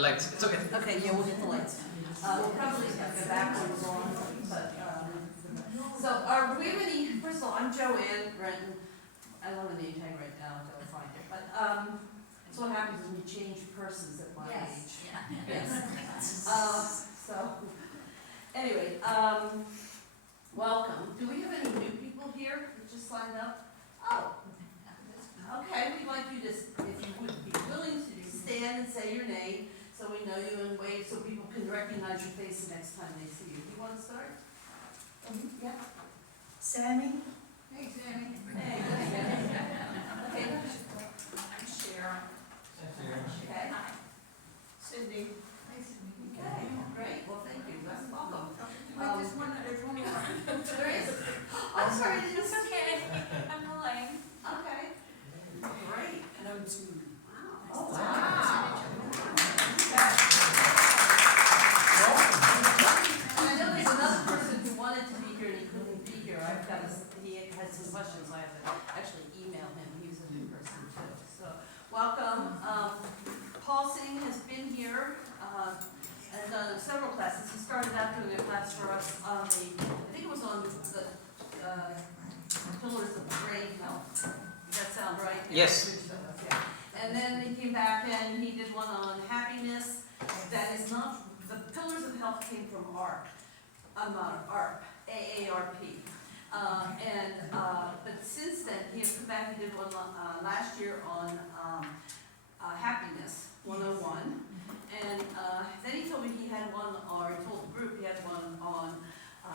lights. It's okay. Okay, yeah, we'll get the lights. We'll probably have to go backwards on, but, so are we ready? First of all, I'm Joanne Brenton. I love a name tag right now, I'll go find it, but, so what happens when you change persons at my age? Yes. So, anyway, welcome. Do we have any new people here that just signed up? Oh, okay, we'd like you to, if you would be willing to stand and say your name, so we know you and wave so people can recognize your face the next time they see you. Do you want to start? Yeah. Sammy? Hey, Sammy. Hey, Sammy. Okay. I'm Sharon. Okay. Cindy. Okay, great. Well, thank you. Welcome. There's one more. There is. I'm sorry, this is okay. I'm Elaine. okay. Great. And I'm Judy. Oh, wow. And I know there's another person who wanted to be here and he couldn't be here. I've got he had some questions. I have to actually email him. He's a new person too. So, welcome. Paul Singh has been here and done several classes. He started out doing a class for us on the, I think it was on the pillars of great health. Does that sound right? Yes. Yeah. And then he came back and he did one on happiness. That is not, the pillars of health came from AARP, AARP. But since then, he has come back and did one last year on happiness 101. And then he told me he had one, or he told the group he had one on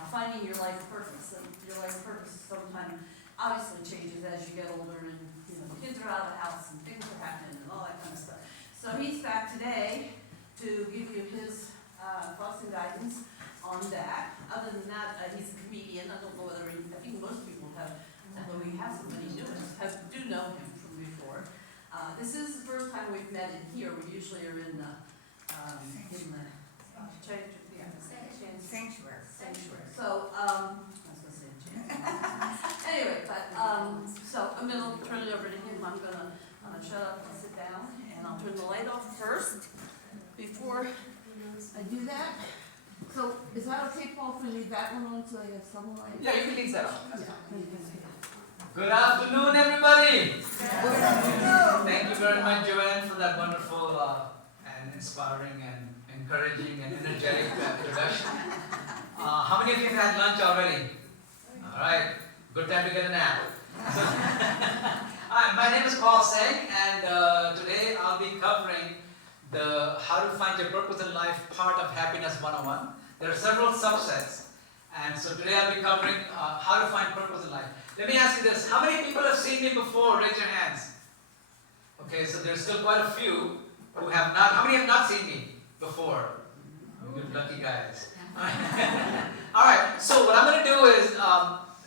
finding your life purpose. And your life purpose sometimes obviously changes as you get older and the kids are out of the house and things are happening and all that kind of stuff. So he's back today to give you his thoughts and guidance on that. Other than that, he's a comedian. I don't know whether I think most people have, although we have somebody new, do know him from before. This is the first time we've met in here. We usually are in the sanctuary. So, I was going to say anyway, but, so I'm going to turn it over to him. I'm going to shut up and sit down, and I'll turn the light off first before I do that. So, is that okay, Paul, if we leave that one on so I have some light? Yeah, you can leave that on. Yeah. Good afternoon, everybody. Thank you very much, Joanne, for that wonderful and inspiring and encouraging and energetic introduction. How many of you have had lunch already? All right, good time to get a nap. Hi, my name is Paul Singh, and today I'll be covering the How to Find Your Purpose in Life part of Happiness 101. There are several subsets, and so today I'll be covering how to find purpose in life. Let me ask you this, how many people have seen me before? Raise your hands. Okay, so there's still quite a few who have not. How many have not seen me before? You lucky guys. All right, so what I'm going to do is,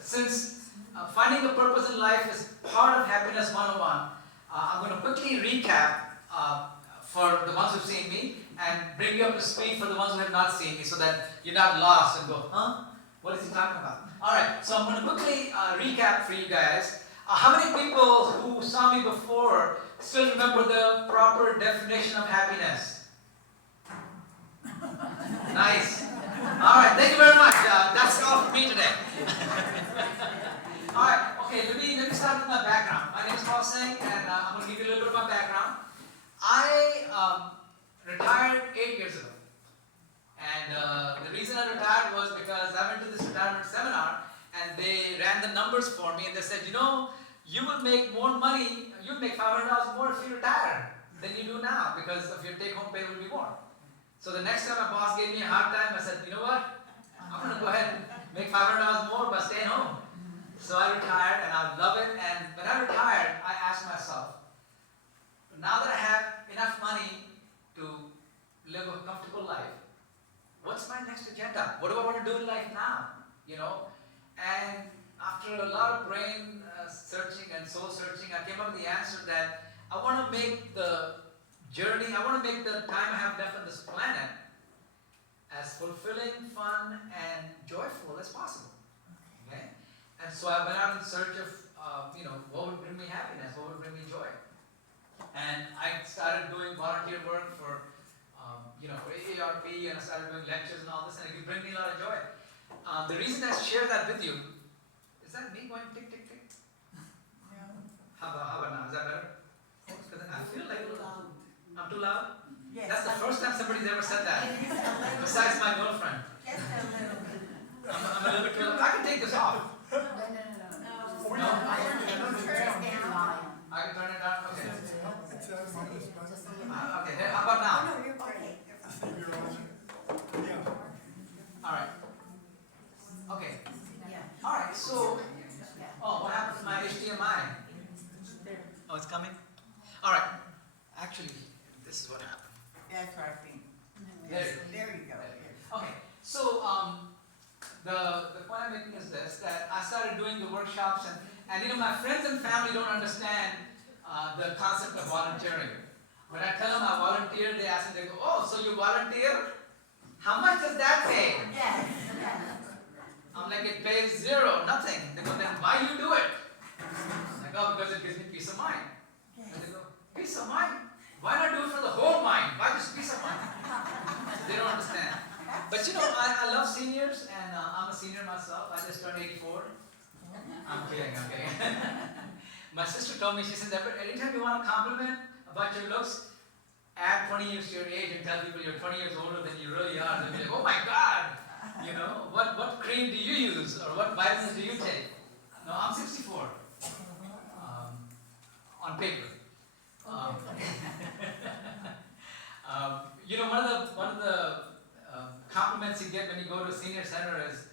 since finding a purpose in life is part of Happiness 101, I'm going to quickly recap for the ones who've seen me and bring you up to speed for the ones who have not seen me so that you're not lost and go, huh? What is he talking about? All right, so I'm going to quickly recap for you guys. How many people who saw me before still remember the proper definition of happiness? Nice. All right, thank you very much. That's all for me today. All right, okay, let me start with my background. My name is Paul Singh, and I'm going to give you a little bit of my background. I retired 8 years ago. And the reason I retired was because I went to this retirement seminar and they ran the numbers for me and they said, you will make more money, you'll make $500 more if you retire than you do now because of your take-home pay will be more. So the next time my boss gave me a hard time, I said, you know what? I'm going to go ahead and make $500 more by staying home. So I retired and I love it. And when I retired, I asked myself, now that I have enough money to live a comfortable life, what's my next agenda? What do I want to do in life now? And after a lot of brain searching and soul searching, I came up with the answer that I want to make the journey, I want to make the time I have left on this planet as fulfilling, fun, and joyful as possible. Okay? And so I went out in search of, what would bring me happiness, what would bring me joy. And I started doing volunteer work for The reason I share that with you, is that me going tick, tick, tick? How about now? Is that better? Because I feel like I'm too loud. Yes. That's the first time somebody's ever said that, It is a little. besides my girlfriend. Just a little bit. I'm a little bit too loud. I can take this off. No. No. No. Turn it down. I can turn it down. Okay. Just a little. Okay. Here, how about now? Oh, no, you're okay. All right. Okay. Yeah. All right. So, Yeah. oh, what happened to my HDMI? Oh, it's coming. All right. Actually, this is what happened. That's what I think. There you go. Okay. So, the point I'm making is this: that I started doing the workshops, and you know, my friends and family don't understand the concept of volunteering. When I tell them I volunteer, they ask me, they go, "Oh, so you volunteer? How much does that pay?" Yes, yes. I'm like, "It pays zero, nothing." They go, "Then why you do it?" I'm like, "Oh, because it gives me peace of mind." And they go, "Peace of mind? Why not do it for the whole mind? Why just peace of mind?" They don't understand. But you know, I love seniors, and I'm a senior myself. I just turned 84. I'm kidding, I'm kidding. My sister told me, she said, anytime you want a compliment about your looks, add 20 years to your age and tell people you're 20 years older than you really are. They'll be like, "Oh my God, you know, what cream do you use, or what vitamins do you take?" No, I'm 64, on paper. You know, one of the compliments you get when you go to a senior center is,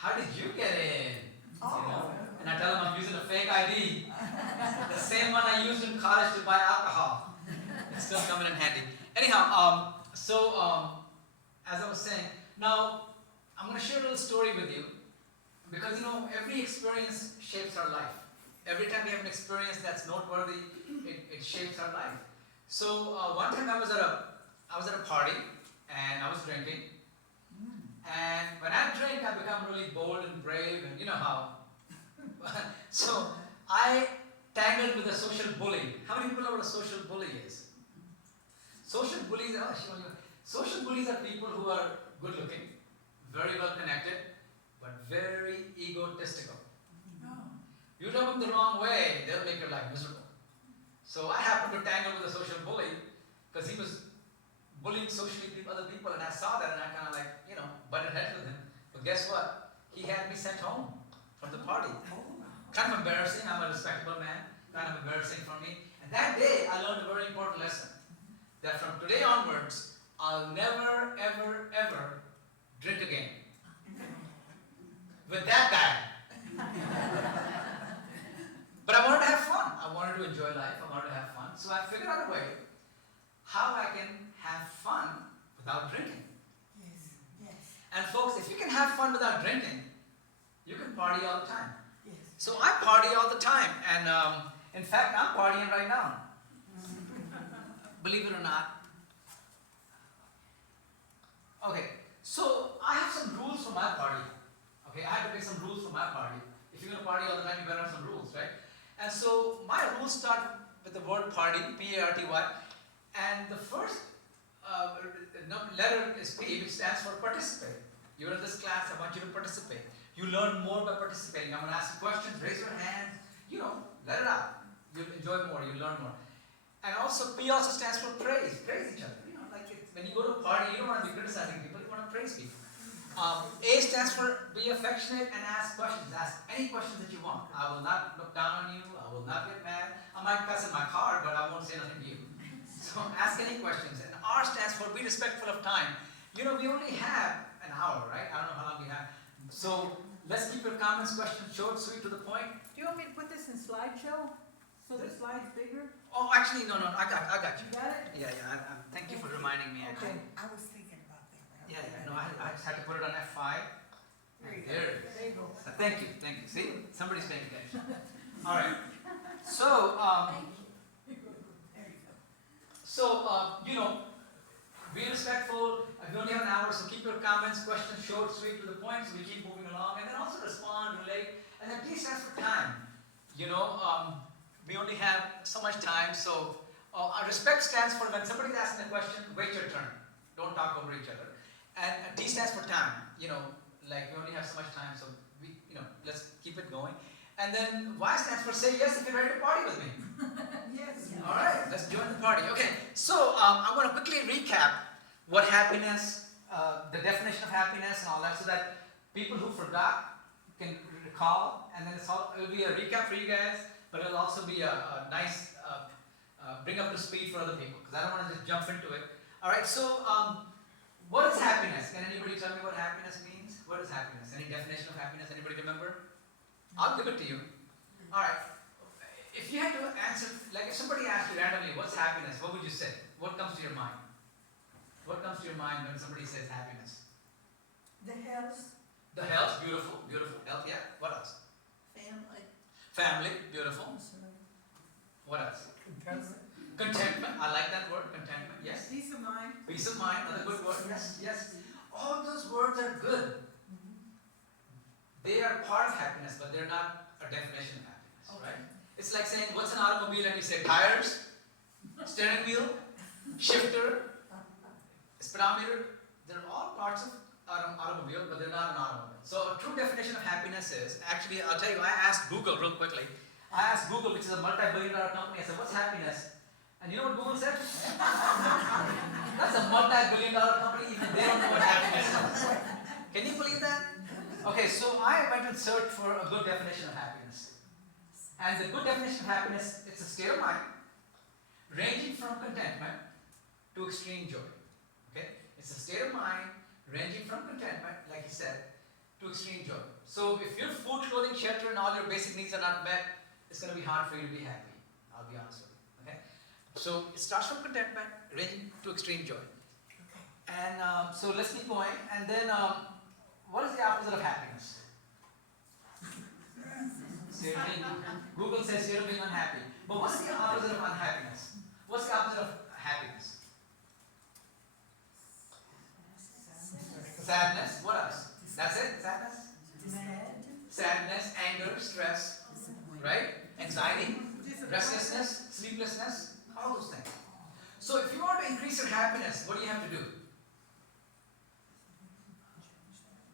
"How did you get in?" You know? And I tell them I'm using a fake ID, the same one I used in college to buy alcohol. It's still coming in handy. Anyhow, as I was saying, now I'm going to share a little story with you, because you know, every experience shapes our life. Every time we have an experience that's noteworthy, it shapes our life. So one time I was at a party and I was drinking. And when I drink, I become really bold and brave, and you know how. So I tangled with a social bully. How many people know what a social bully is? Social bullies are people who are good looking, very well connected, but very egotistical. You rub them the wrong way, they'll make your life miserable. So I happened to tangle with a social bully because he was bullying socially other people, and I saw that, and I kind of like, you know, butted heads with him. But guess what? He had me sent home from the party. Kind of embarrassing. I'm a respectable man. Kind of embarrassing for me. And that day, I learned a very important lesson. That from today onwards, I'll never, ever, ever drink again. With that guy. But I wanted to have fun. I wanted to enjoy life. I wanted to have fun. So I figured out a way how I can have fun without drinking. Yes, yes, And folks, if you can have fun without drinking, you can party all the time. yes. So I party all the time, and in fact, I'm partying right now. Believe it or not. Okay, so I have some rules for my party. Okay, I had to make some rules for my party. If you're gonna party all the time, you better have some rules, right? And so my rules start with the word party, P-A-R-T-Y, and the first letter is P, which stands for participate. You're in this class, I want you to participate. You learn more by participating. I'm going to ask you questions, raise your hand, you know, let it out. You'll enjoy more, you'll learn more. And also, P also stands for praise. Praise each other. You know, like when you go to a party, you don't want to be criticizing people, you want to praise people. A stands for be affectionate and ask questions. Ask any questions that you want. I will not look down on you. I will not get mad. I might cuss in my car, but I won't say nothing to you. So ask any questions. And R stands for be respectful of time. You know, we only have an hour, right? I don't know how long we have. So let's keep your comments, questions short, sweet, to the point. Do you want me to put this in slideshow? So the slide's bigger? Oh, actually, no, I got you. You got it? Yeah. Thank you for reminding me. Actually. I was thinking about that. but Yeah. No, I just had to put it on F5. There you go. There it is. There you go. Thank you. See, somebody's paying attention. All right. So, There you go. you know, be respectful. We only have an hour, so keep your comments, questions short, sweet, to the point, so we keep moving along, and then also respond, relate, and then T stands for time. You know, we only have so much time, so respect stands for when somebody's asking a question, wait your turn. Don't talk over each other. And T stands for time. You know, like we only have so much time, so we, let's keep it going. And then Y stands for say yes if you're ready to party with me. Yes. All right, let's join the party. Okay, so I'm going to quickly recap what happiness, the definition of happiness and all that, so that people who forgot can recall, and then it'll be a recap for you guys, but it'll also be a nice bring up to speed for other people, because I don't want to just jump into it. All right, so what is happiness? Can anybody tell me what happiness means? What is happiness? Any definition of happiness? Anybody remember? I'll give it to you. All right. If you had to answer, like if somebody asked you randomly, what's happiness? What would you say? What comes to your mind? What comes to your mind when somebody says happiness? The health, The health, beautiful, beautiful. Health, yeah. What else? family, Family, beautiful. What else? Contentment. I like that word, contentment. Yes. Peace of mind. Peace of mind, another good word. Yes, yes. All those words are good. They are part of happiness, but they're not a definition of happiness, right? It's like saying, what's an automobile? And you say tires, steering wheel, shifter, speedometer. They're all parts of an automobile, but they're not an automobile. So a true definition of happiness is, actually, I'll tell you, I asked Google real quickly. I asked Google, which is a multi-billion-dollar company, I said, what's happiness? And you know what Google said? That's a multi-billion-dollar company, even they don't know what happiness is. Can you believe that? Okay, so I went and searched for a good definition of happiness. And the good definition of happiness, it's a state of mind ranging from contentment to extreme joy. Okay? It's a state of mind ranging from contentment, like he said, to extreme joy. So if your food, clothing, shelter, and all your basic needs are not met, it's going to be hard for you to be happy. I'll be honest with you. Okay? So it starts from contentment ranging to extreme joy. And so let's keep going. And then what is the opposite of happiness? Google says you're being unhappy. But what's the opposite of unhappiness? What's the opposite of happiness? Sadness. What else? That's it? Sadness? Sadness, anger, stress, right? Anxiety, restlessness, sleeplessness, all those things. So if you want to increase your happiness, what do you have to do?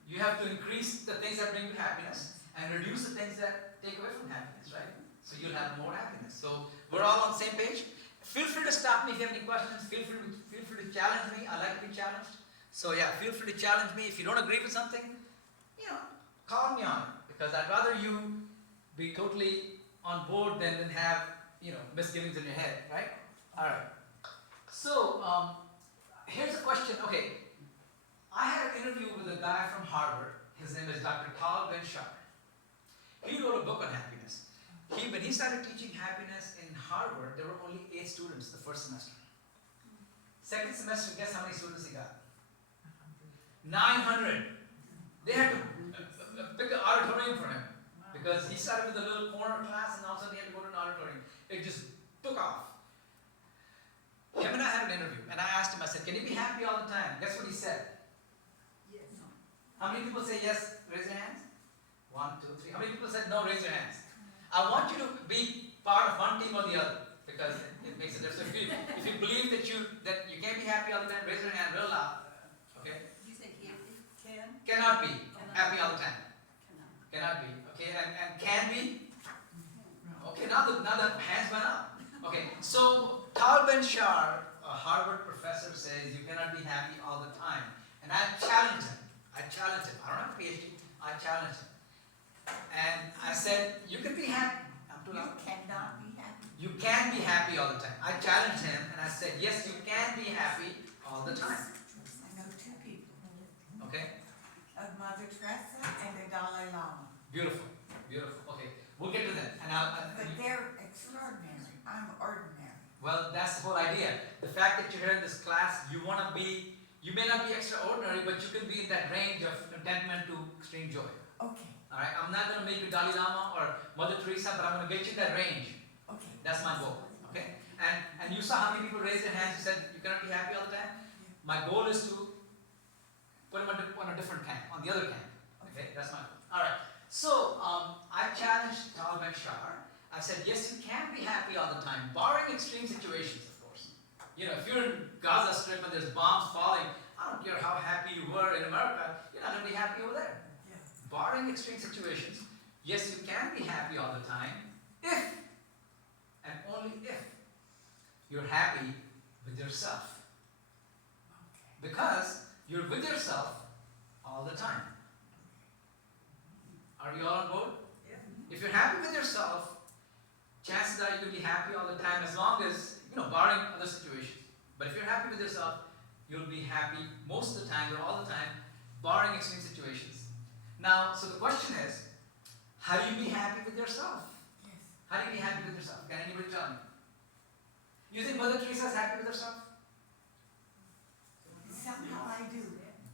You have to increase the things that bring you happiness and reduce the things that take away from happiness, right? So you'll have more happiness. So we're all on the same page. Feel free to stop me if you have any questions. Feel free to challenge me. I like to be challenged. So yeah, feel free to challenge me. If you don't agree with something, call me on it. Because I'd rather you be totally on board than have, misgivings in your head, right? All right. So here's a question. Okay, I had an interview with a guy from Harvard. His name is Dr. Tal Ben-Shahar. He wrote a book on happiness. When he started teaching happiness in Harvard, there were only 8 students the first semester. Second semester, guess how many students he got? 900. They had to pick an auditorium for him because he started with a little corner class and all of a sudden he had to go to an auditorium. It just took off. Him and I had an interview and I asked him, I said, can you be happy all the time? Guess what he said? yes. How many people say yes? Raise your hands. 1, 2, 3. How many people said no? Raise your hands. I want you to be part of one team or the other because it makes a difference. So if you believe that you can't be happy all the time, raise your hand real loud. Okay? You say can't be? Can? Cannot be happy all the time. Cannot. Cannot be. Okay, and can be? Okay, now the hands went up. Okay, so Tal Ben-Shahar, a Harvard professor, says you cannot be happy all the time. And I challenged him. I don't have a PhD. I challenged him. And I said, you can be happy. I'm too You loud. cannot be happy. You can be happy all the time. I challenged him and I said, yes, you can be happy all the time. I know 2 people, Okay? Mother Teresa and the Dalai Lama. Beautiful. Beautiful. Okay. We'll get to that. And But they're extraordinary. I'm ordinary. well, that's the whole idea. The fact that you're here in this class, you may not be extraordinary, but you can be in that range of contentment to extreme joy. Okay, Alright? I'm not going to make you Dalai Lama or Mother Teresa, but I'm going to get you that range. okay. That's my goal. Okay? And you saw how many people raised their hands and said you cannot be happy all the time? My goal is to put them on a different camp, on the other camp. Okay? That's my goal. Alright. So, I challenged Tal Ben-Shahar. I said, yes, you can be happy all the time, barring extreme situations, of course. If you're in Gaza Strip and there's bombs falling, I don't care how happy you were in America, you're not going to be happy over there. barring extreme situations, yes, you can be happy all the time if, and only if, you're happy with yourself. Because you're with yourself all the time. Are we all on board? Yeah. If you're happy with yourself, chances are you'll be happy all the time as long as, barring other situations. But if you're happy with yourself, you'll be happy most of the time or all the time, barring extreme situations. Now, so the question is, how do you be happy with yourself? Yes. How do you be happy with yourself? Can anybody tell me? You think Mother Teresa is happy with herself? Somehow I do.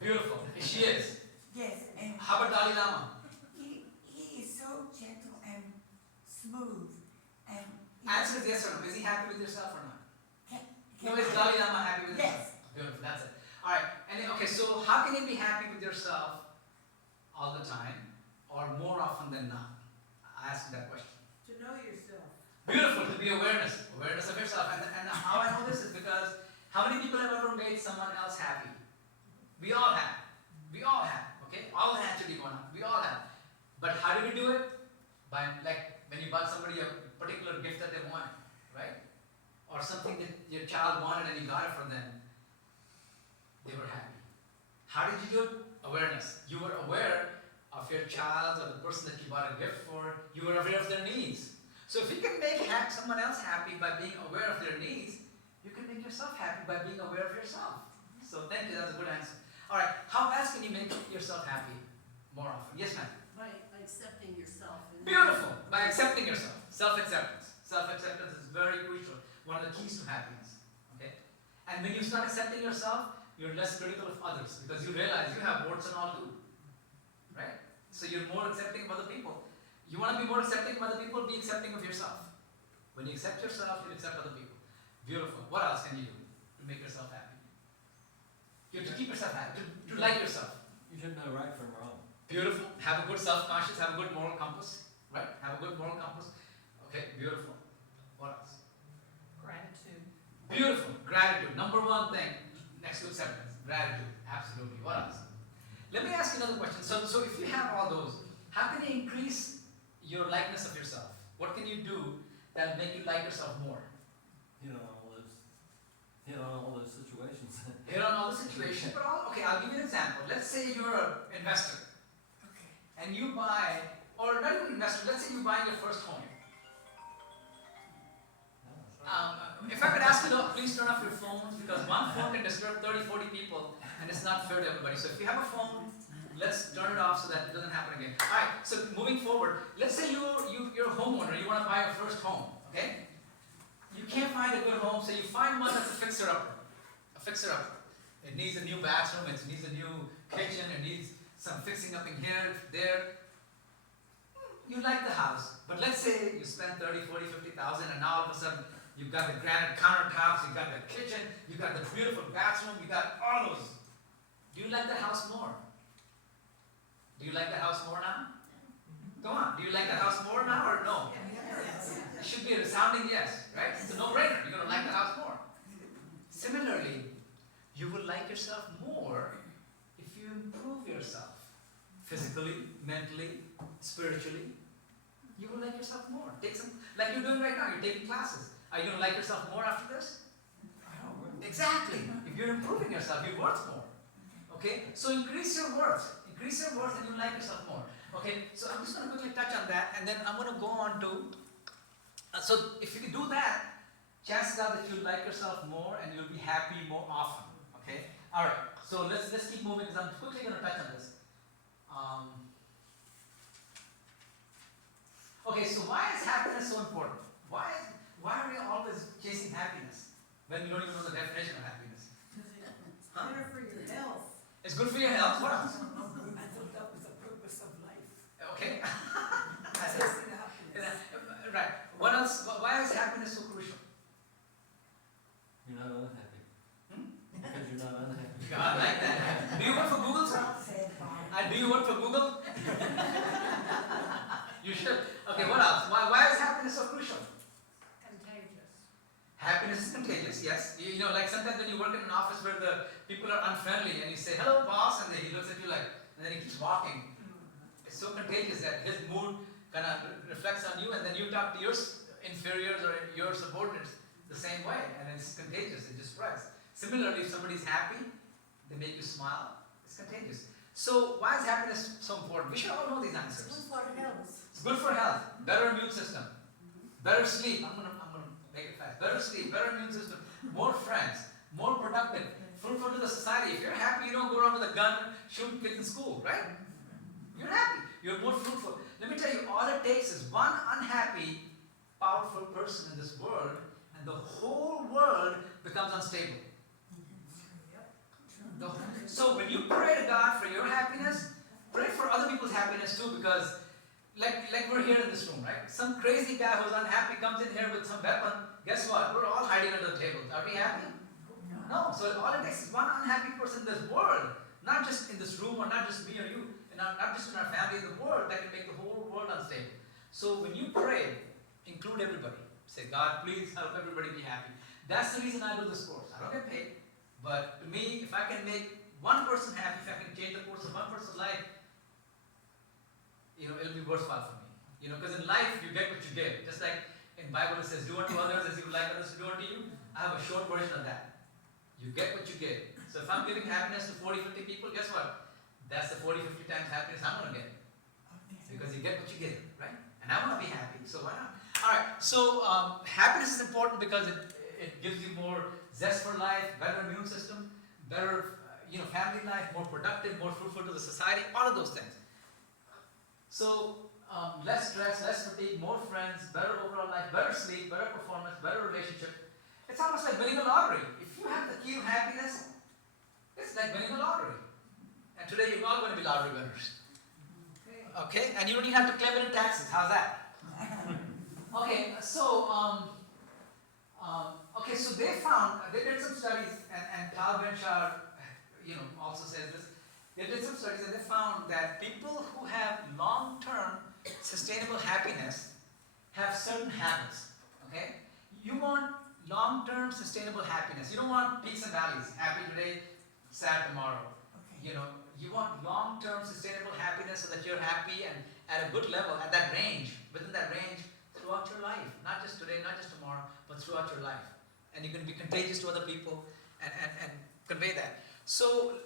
Beautiful. She is. Yes, and How about Dalai Lama? he is so gentle and smooth and. Answer is yes or no. Is he happy with yourself or not? Can No, is I- Dalai Lama happy with Yes. himself? Beautiful, that's it. Alright, and then, okay, so how can you be happy with yourself all the time or more often than not? I asked you that question. To know yourself. Beautiful, to be awareness of yourself. And how I know this is because how many people have ever made someone else happy? We all have. We all have, okay? All naturally going on. We all have. But how do we do it? By, like, when you bought somebody a particular gift that they wanted, right? Or something that your child wanted and you got it for them. They were happy. How did you do it? Awareness. You were aware of your child or the person that you bought a gift for. You were aware of their needs. So if you can make someone else happy by being aware of their needs, you can make yourself happy by being aware of yourself. So thank you, that's a good answer. Alright, how else can you make yourself happy more often? Yes, ma'am? By accepting yourself. And Beautiful! By accepting yourself. Self-acceptance. Self-acceptance is very crucial. One of the keys to happiness. Okay? And when you start accepting yourself, you're less critical of others because you realize you have warts and all too. Right? So you're more accepting of other people. You want to be more accepting of other people, be accepting of yourself. When you accept yourself, you accept other people. Beautiful. What else can you do to make yourself happy? You have to keep yourself happy, to like yourself. You should know right from wrong. Beautiful. Have a good self-conscious, have a good moral compass. Right? Have a good moral compass. Okay, beautiful. What else? Gratitude. Beautiful. Gratitude. Number one thing next to acceptance. Gratitude. Absolutely. What else? Let me ask you another question. So if you have all those, how can you increase your likeness of yourself? What can you do that will make you like yourself more? Hit on all those situations. Here on all the situations, but okay, I'll give you an example. Let's say you're an investor Okay. and you buy, or not even investor, let's say you buy your first home. If I could ask you to please turn off your phones because one phone can disturb 30, 40 people and it's not fair to everybody. So if you have a phone, let's turn it off so that it doesn't happen again. Alright, so moving forward, let's say you're a homeowner, you want to buy your first home, okay? You can't find a good home, so you find one that's a fixer-upper. A fixer-upper. It needs a new bathroom, it needs a new kitchen, it needs some fixing up in here, there. You like the house, but let's say you spend 30, 40, 50,000 and now all of a sudden you've got the granite countertops, you've got the kitchen, you've got the beautiful bathroom, you've got all those. Do you like the house more? Do you like the house more now? Go on, do you like the house more now or no? It should be a resounding yes, right? It's a no-brainer, you're going to like the house more. Similarly, you will like yourself more if you improve yourself. Physically, mentally, spiritually. You will like yourself more. Take some, like you're doing right now, you're taking classes. Are you going to like yourself more after this? Exactly. If you're improving yourself, you're worth more. Okay? So increase your worth. Increase your worth and you'll like yourself more. Okay? So I'm just going to quickly touch on that and then I'm going to go on to, so if you can do that, chances are that you'll like yourself more and you'll be happy more often. Okay? Alright, so let's keep moving because I'm quickly going to touch on this. Okay, so why is happiness so important? Why are we always chasing happiness when we don't even know the definition of happiness? It's better for your health. It's good for your health. What else? I thought that was the purpose of life. Okay. Chasing happiness. Right. What else? Why is happiness so crucial? You're not unhappy. Because you're not unhappy. God, I like that. Do you work for Google, sir? Well said, Bob. Do you work for Google? You should. Okay, what else? Why is happiness so crucial? Contagious. Happiness is contagious, yes. You know, like sometimes when you work in an office where the people are unfriendly and you say, hello boss, and then he looks at you like, and then he keeps walking. It's so contagious that his mood kind of reflects on you, and then you talk to your inferiors or your subordinates the same way, and it's contagious, it just spreads. Similarly, if somebody's happy, they make you smile, it's contagious. So why is happiness so important? We should all know these answers. Good for health. It's good for health, better immune system, better sleep. I'm gonna make it fast. Better sleep, better immune system, more friends, more productive, fruitful to the society. If you're happy, you don't go around with a gun shooting kids in school, right? You're happy. You're more fruitful. Let me tell you, all it takes is one unhappy, powerful person in this world, and the whole world becomes unstable. So when you pray to God for your happiness, pray for other people's happiness too, because like we're here in this room, right? Some crazy guy who's unhappy comes in here with some weapon. Guess what? We're all hiding under the tables. Are we happy? No. So all it takes is one unhappy person in this world, not just in this room or not just me or you, and not just in our family, in the world, that can make the whole world unstable. So when you pray, include everybody. Say, God, please help everybody be happy. That's the reason I do this course. I don't get paid. But to me, if I can make one person happy, if I can change the course of one person's life, it'll be worthwhile for me. Because in life, you get what you give. Just like in Bible it says, do unto others as you would like others to do unto you. I have a short version of that. You get what you give. So if I'm giving happiness to 40, 50 people, guess what? That's the 40, 50 times happiness I'm going to get. Because you get what you give, right? And I want to be happy, so why not? Alright, so happiness is important because it gives you more zest for life, better immune system, better family life, more productive, more fruitful to the society, all of those things. So less stress, less fatigue, more friends, better overall life, better sleep, better performance, better relationship. It's almost like winning a lottery. If you have the key of happiness, it's like winning a lottery. And today you're all going to be lottery winners. Okay? And you don't even have to claim it in taxes. How's that? Okay, so so they found, they did some studies, and Tal Ben-Shahar, also says this. They did some studies and they found that people who have long-term sustainable happiness have certain habits. Okay, you want long-term sustainable happiness. You don't want peaks and valleys. Happy today, sad tomorrow. Okay. You want long-term sustainable happiness so that you're happy and at a good level, at that range, within that range, throughout your life. Not just today, not just tomorrow, but throughout your life. And you can be contagious to other people and convey that. So,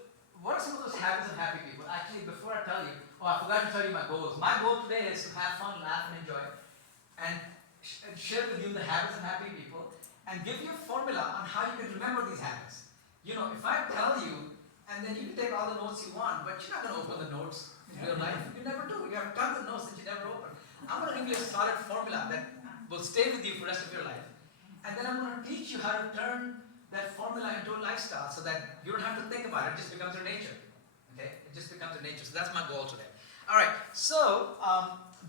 what are some of those habits of happy people? Actually, before I tell you, I forgot to tell you my goals. My goal today is to have fun, laugh, and enjoy, and share with you the habits of happy people, and give you a formula on how you can remember these habits. If I tell you, and then you can take all the notes you want, but you're not going to open the notes in real life. You never do. You have tons of notes that you never open. I'm going to give you a solid formula that will stay with you for the rest of your life. And then I'm going to teach you how to turn that formula into a lifestyle so that you don't have to think about it. It just becomes your nature. Okay? It just becomes your nature. So that's my goal today. Alright, so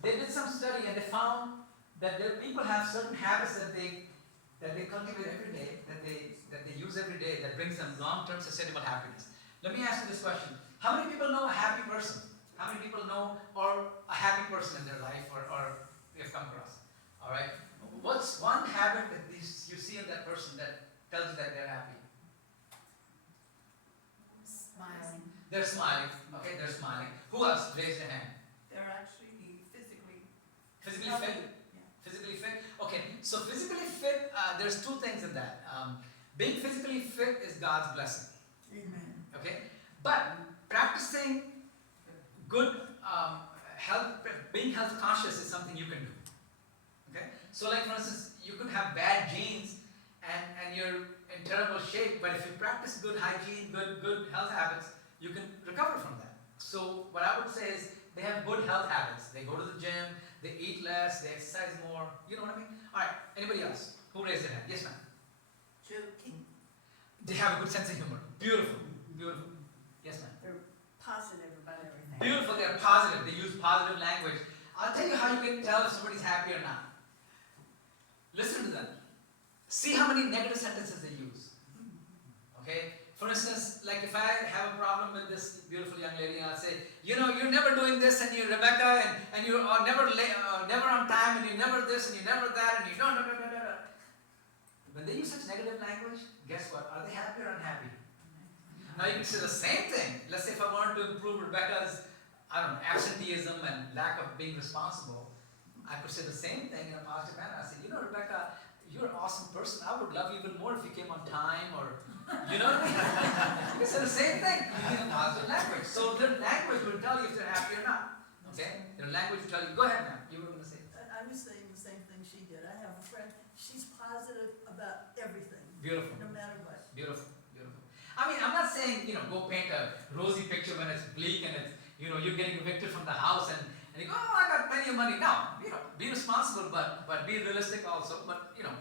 they did some study and they found that people have certain habits that they cultivate every day, that they use every day, that brings them long-term sustainable happiness. Let me ask you this question. How many people know a happy person? How many people know or a happy person in their life or you've come across? Alright? What's one habit that you see in that person that tells you that they're happy? Smiling. They're smiling. Okay, they're smiling. Who else? Raise your hand. They're actually physically Physically healthy. fit? Physically fit? Okay, so physically fit, there's two things in that. Being physically fit is God's blessing. Amen. Okay? But practicing good health, being health conscious is something you can do. Okay? So like for instance, you could have bad genes and you're in terrible shape, but if you practice good hygiene, good health habits, you can recover from that. So what I would say is they have good health habits. They go to the gym, they eat less, they exercise more. You know what I mean? Alright, anybody else? Who raised their hand? Yes, ma'am. Joking. They have a good sense of humor. Beautiful. Beautiful. Yes, ma'am. They're positive about everything. Beautiful, they're positive. They use positive language. I'll tell you how you can tell if somebody's happy or not. Listen to them. See how many negative sentences they use. Okay? For instance, like if I have a problem with this beautiful young lady, and I'll say, you're never doing this, and you're Rebecca, and you are never on time, and you never this, and you never that, and you don't. When they use such negative language, guess what? Are they happy or unhappy? Now you can say the same thing. Let's say if I wanted to improve Rebecca's I don't know, absenteeism and lack of being responsible, I could say the same thing in a positive manner. I said, you know, Rebecca, you're an awesome person. I would love you even more if you came on time, or, you know what I mean? You can say the same thing using a positive language. So their language will tell you if they're happy or not. Okay? Their language will tell you. Go ahead, ma'am. You were going to say. I was saying the same thing she did. I have a friend, she's positive about everything, Beautiful. no matter what. Beautiful, beautiful. I mean, I'm not saying, you know, go paint a rosy picture when it's bleak and it's, you know, you're getting evicted from the house and you go, oh, I got plenty of money. No, you know, be responsible, but be realistic also, but, you know,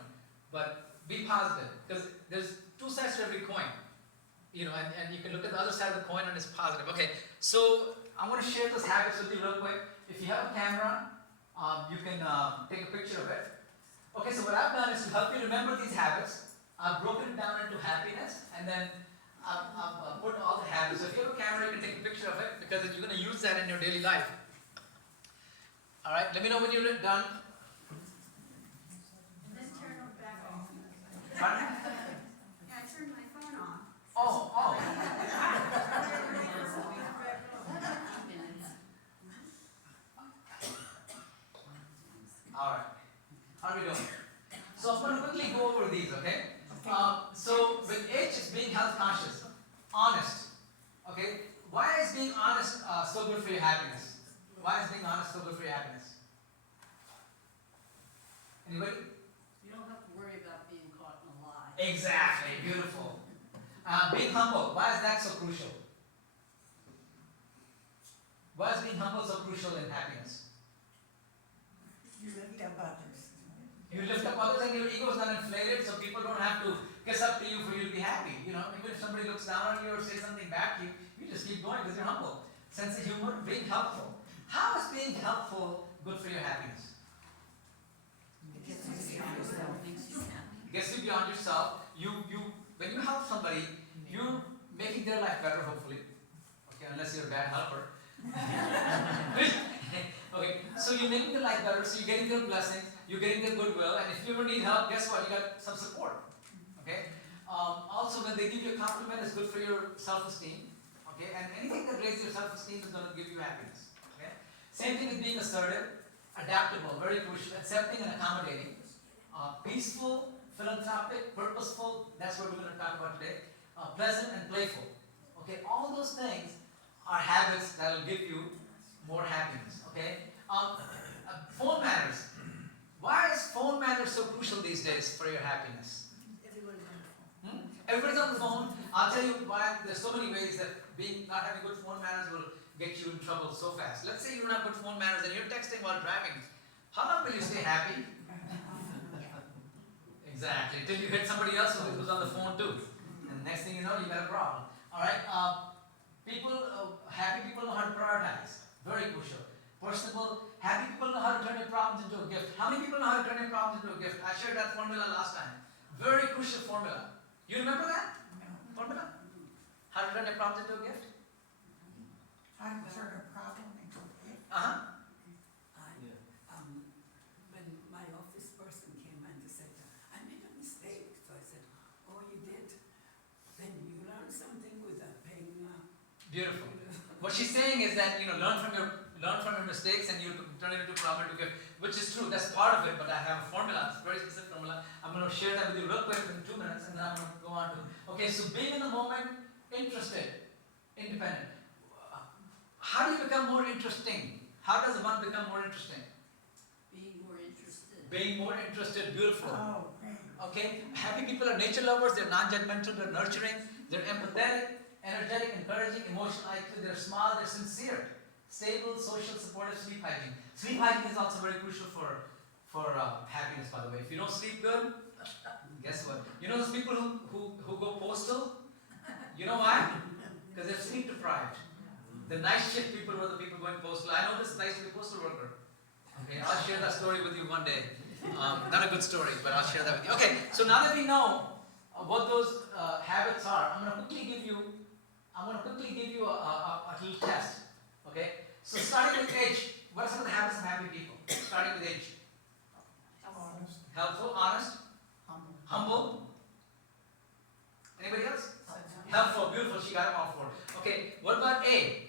but be positive, because there's two sides to every coin, you know, and you can look at the other side of the coin and it's positive. Okay, so I'm going to share those habits with you real quick. If you have a camera, you can take a picture of it. Okay, so what I've done is to help you remember these habits, I've broken it down into happiness, and then I've put all the habits. So if you have a camera, you can take a picture of it, because you're going to use that in your daily life. All right, let me know when you're done. And then turn it back off. Pardon? Yeah, I turned my phone off. Oh. All right. How are we doing? So I'm going to quickly go over these, okay? So with H is being health conscious, honest. Okay? Why is being honest so good for your happiness? Why is being honest so good for your happiness? Anybody? You don't have to worry about being caught in a lie. Exactly. Beautiful. Being humble. Why is that so crucial? Why is being humble so crucial in happiness? You lift up others. You lift up others and your ego is not inflated, so people don't have to kiss up to you for you to be happy. You know, even if somebody looks down on you or says something back to you, you just keep going because you're humble. Sense of humor, being helpful. How is being helpful good for your happiness? It gets you beyond yourself. It gets you beyond yourself. When you help somebody, you're making their life better, hopefully. Okay, unless you're a bad helper. Okay, so you're making their life better, so you're getting their blessings, you're getting their goodwill, and if you ever need help, guess what? You got some support. Okay? Also, when they give you a compliment, it's good for your self-esteem. Okay? And anything that raises your self-esteem is going to give you happiness. Okay? Same thing with being assertive, adaptable, very crucial, accepting and accommodating, peaceful, philanthropic, purposeful, that's what we're going to talk about today, pleasant and playful. Okay? All those things are habits that will give you more happiness. Okay? Phone manners. Why is phone manners so crucial these days for your happiness? Everybody's on the phone. Everybody's on the phone. I'll tell you why. There's so many ways that not having good phone manners will get you in trouble so fast. Let's say you don't have good phone manners and you're texting while driving. How long will you stay happy? Exactly. Till you hit somebody else who's on the phone too. And next thing you know, you got a problem. All right. Happy people know how to prioritize. Very crucial. Personable. Happy people know how to turn your problems into a gift. How many people know how to turn your problems into a gift? I shared that formula last time. Very crucial formula. You remember that formula? How to turn your problems into a gift? How to turn a problem into a gift. When my office person came and said, I made a mistake. So I said, oh, you did? Then you learned something without paying Beautiful. What she's saying is that, learn from your mistakes and you turn it into a problem to gift, which is true. That's part of it, but I have a formula. It's a very specific formula. I'm going to share that with you real quick in 2 minutes, and then I'm going to go on to. Okay, so being in the moment, interested, independent. How do you become more interesting? How does one become more interesting? Being more interested. Being more interested, beautiful. Oh, great. Okay, happy people are nature lovers. They're non-judgmental. They're nurturing. They're empathetic, energetic, encouraging, emotional IQ. They're smart. They're sincere. Stable, social, supportive, sleep hygiene. Sleep hygiene is also very crucial for happiness, by the way. If you don't sleep good, guess what? You know those people who go postal? You know why? Because they're sleep deprived. The night shift people were the people going postal. I know this is nice to be a postal worker. Okay, I'll share that story with you one day. Not a good story, but I'll share that with you. Okay, so now that we know what those habits are, I'm going to quickly give you a little test. Okay, so starting with H, what are some of the habits of happy people? Starting with H. Honest. Helpful, honest, Humble. humble. Anybody else? Helpful, beautiful. She got them all four. Okay, what about A?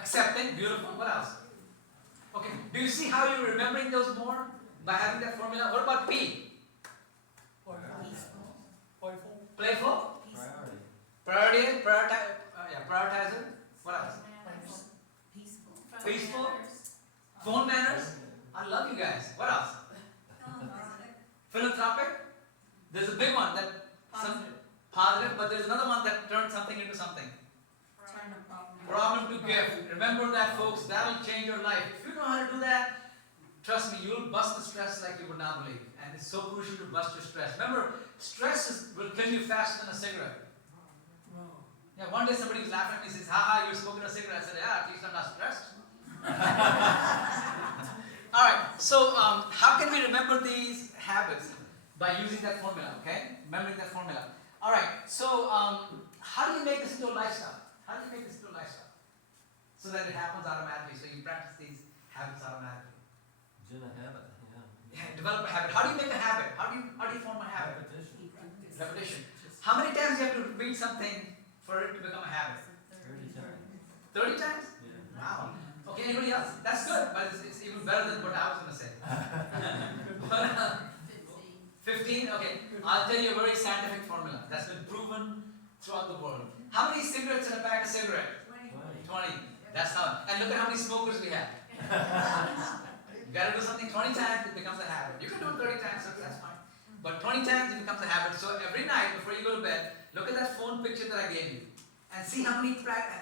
Accepting, beautiful. What else? Okay, do you see how you're remembering those more by having that formula? What about P? Playful? Priority. Priority, prioritizer. What else? Peaceful? Phone manners? I love you guys. What else? Philanthropic? There's a big one that some positive, but there's another one that turns something into something. Problem to gift. Remember that, folks. That'll change your life. If you know how to do that, trust me, you'll bust the stress like you would not believe. And it's so crucial to bust your stress. Remember, will kill you faster than a cigarette. Yeah, one day somebody was laughing at me and says, haha, you're smoking a cigarette. I said, yeah, at least I'm not stressed. All right, so how can we remember these habits? By using that formula, okay? Remembering that formula. All right, so how do you make this into a lifestyle? How do you make this into a lifestyle? So that it happens automatically, so you practice these habits automatically. It's in a habit, yeah. Yeah, develop a habit. How do you make a habit? How do you form a habit? Repetition. Repetition. How many times do you have to repeat something for it to become a habit? 30 times. 30 times? Yeah. Wow. Okay, anybody else? That's good, but it's even better than what I was going to say. But, 15? Okay. I'll tell you a very scientific formula that's been proven throughout the world. How many cigarettes in a pack of cigarette? 20. That's how. And look at how many smokers we have. You gotta do something 20 times, it becomes a habit. You can do it 30 times, so that's fine. But 20 times it becomes a habit. So every night before you go to bed, look at that phone picture that I gave you. And see how many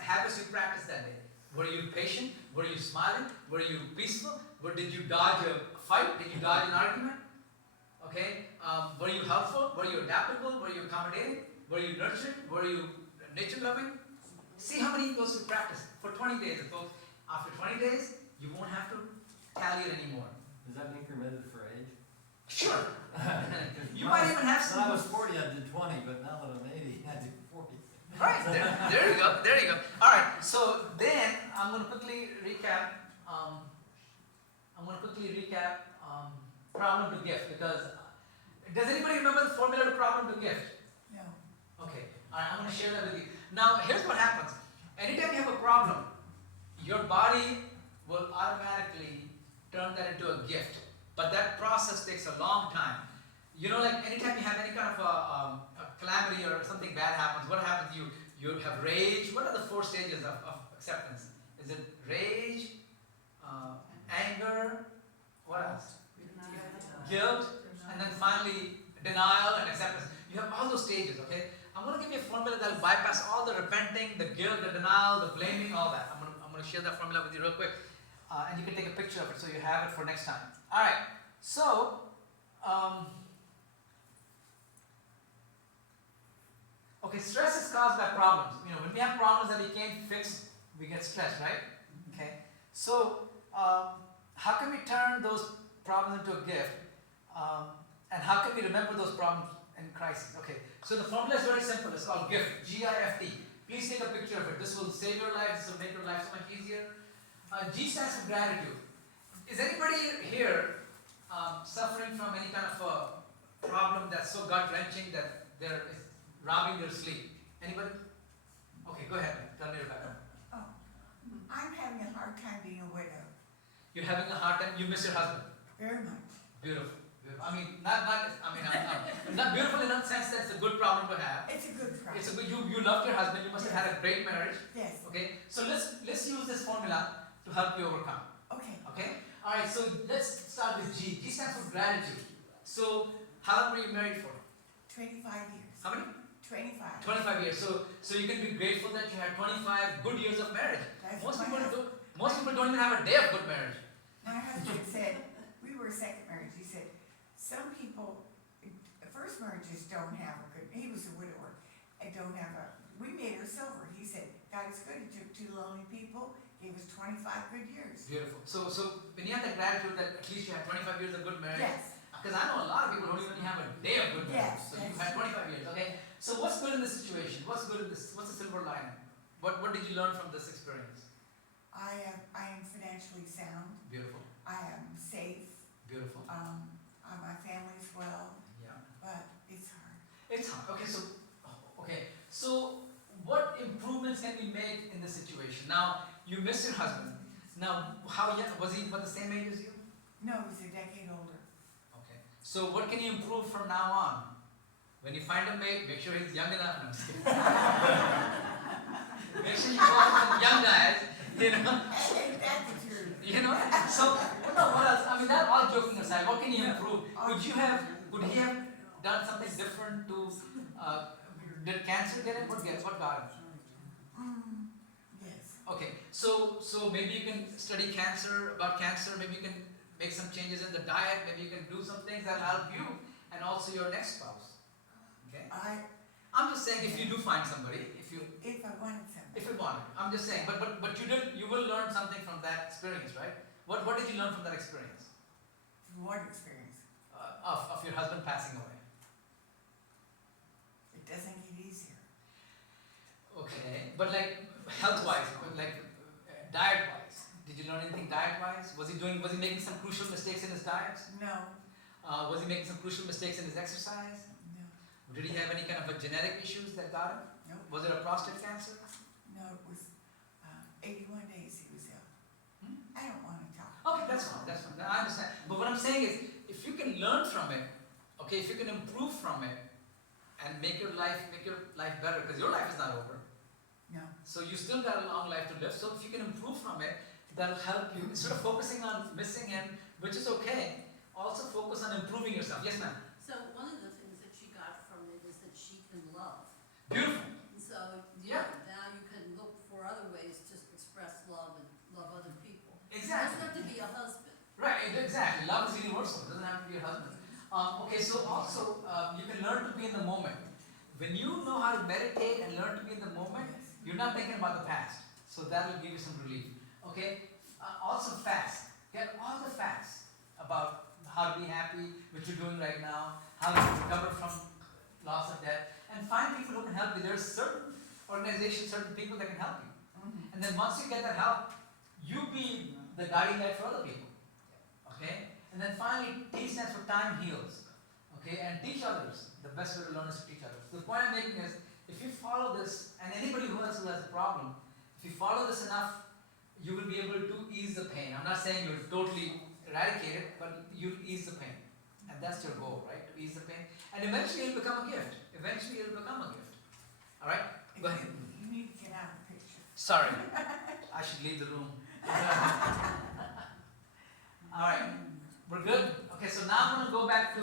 habits you practiced that day. Were you patient? Were you smiling? Were you peaceful? Did you dodge a fight? Did you dodge an argument? Okay. Were you helpful? Were you adaptable? Were you accommodating? Were you nurturing? Were you nature loving? See how many of those you practice for 20 days, folks. After 20 days, you won't have to tally it anymore. Is that incremented for age? Sure. You might even have When I was some. 40, I did 20, but now that I'm 80, I do 40. Right, there you go, there you go. All right, so then I'm going to quickly recap. Problem to gift, because does anybody remember the formula to problem to gift? No. Okay, all right, I'm going to share that with you. Now, here's what happens. Anytime you have a problem, your body will automatically turn that into a gift. But that process takes a long time. You know, like anytime you have any kind of a calamity or something bad happens, what happens? You have rage. What are the 4 stages of acceptance? Is it rage, anger, what else? Guilt, and then finally denial and acceptance. You have all those stages, okay? I'm going to give you a formula that will bypass all the repenting, the guilt, the denial, the blaming, all that. I'm going to share that formula with you real quick. And you can take a picture of it so you have it for next time. All right. So, okay, stress is caused by problems. You know, when we have problems that we can't fix, we get stressed, right? Okay. So, how can we turn those problems into a gift? And how can we remember those problems in crisis? Okay. So the formula is very simple. It's called GIFT. G-I-F-T. Please take a picture of it. This will save your life. This will make your life so much easier. G stands for gratitude. Is anybody here suffering from any kind of a problem that's so gut-wrenching that they're robbing their sleep? Anybody? Okay, go ahead. Tell me your background. Oh, I'm having a hard time being a widow. You're having a hard time. You miss your husband. Very much. Beautiful. I mean, not beautiful in the sense that it's a good problem to have. It's a good problem. It's a good. You loved your husband. You must have had a great marriage. Yes. Okay. So let's use this formula to help you overcome. Okay. Okay. All right. So let's start with G. G stands for gratitude. So how long were you married for? 25 years. How many? 25. 25 years. So you can be grateful that you had 25 good years of marriage. That's Most my people husband. don't even have a day of good marriage. My husband said, we were a second marriage, he said, some people, first marriages don't have a good, he was a widower, and don't have a, we made her sober. He said, God is good, he took 2 lonely people, gave us 25 good years. Beautiful. So when you have that gratitude that at least you had 25 years of good marriage. Yes. Because I know a lot of people don't even have a day of good marriage. Yes, So you've that's had 25 years. Okay. So what's good in this situation? What's good in this? What's the silver lining? What did you learn from this experience? I am financially sound, Beautiful. I am safe, Beautiful. my family's well, Yeah. but it's hard. It's hard. Okay. So what improvements can we make in this situation? Now, you miss your husband. Now, how young, was he about the same age as you? No, he's a decade older. Okay. So what can you improve from now on? When you find a mate, make sure he's young enough. No, I'm just kidding. Make sure you go out with young guys, you know. Ain't that the truth? You know, so what else? I mean, that all joking aside, what can you improve? Could he have done something different to? Did cancer get him? What got him? Yes. Okay, so maybe you can study about cancer. Maybe you can make some changes in the diet. Maybe you can do some things that help you and also your next spouse. Okay, I'm just saying if you do find somebody, If I wanted something. if you want it, I'm just saying. But you will learn something from that experience, right? What did you learn from that experience? What experience? Of your husband passing away? It doesn't get easier. Okay, but like health-wise, but like diet-wise, did you learn anything diet-wise? Was he making some crucial mistakes in his diet? No, Was he making some crucial mistakes in his exercise? no, Did he have any kind of a genetic issues that got him? Nope. Was it a prostate cancer? no, it was 81 days he was ill. Hmm? I don't want to talk. Okay, that's fine. I understand. But what I'm saying is, if you can learn from it, okay, if you can improve from it, and make your life better, because your life is not over. No. So you still got a long life to live. So if you can improve from it, that'll help you. Instead of focusing on missing him, which is okay, also focus on improving yourself. Yes, ma'am. So one of the things that she got from it is that she can love. Beautiful. So, Yeah. now you can look for other ways to express love and love other people. It Exactly. doesn't have to be a husband. Right, exactly. Love is universal. It doesn't have to be your husband. Okay, so also you can learn to be in the moment. When you know how to meditate and learn to be in the moment, you're not thinking about the past. So that will give you some relief. Okay? Also fast. Get all the facts about how to be happy, what you're doing right now, how to recover from loss of debt, and find people who can help you. There's certain organizations, certain people that can help you. Mhm. And then once you get that help, you be the guiding light for other people. Okay? And then finally, T stands for time heals. Okay? And teach others. The best way to learn is to teach others. The point I'm making is, if you follow this, and anybody who else who has a problem, if you follow this enough, you will be able to ease the pain. I'm not saying you'll totally eradicate it, but you'll ease the pain. And that's your goal, right? To ease the pain. And eventually it'll become a gift. Eventually it'll become a gift. Alright? Go ahead. You need to get out of the picture. Sorry. I should leave the room. Alright. We're good? Okay, so now I'm going to go back to,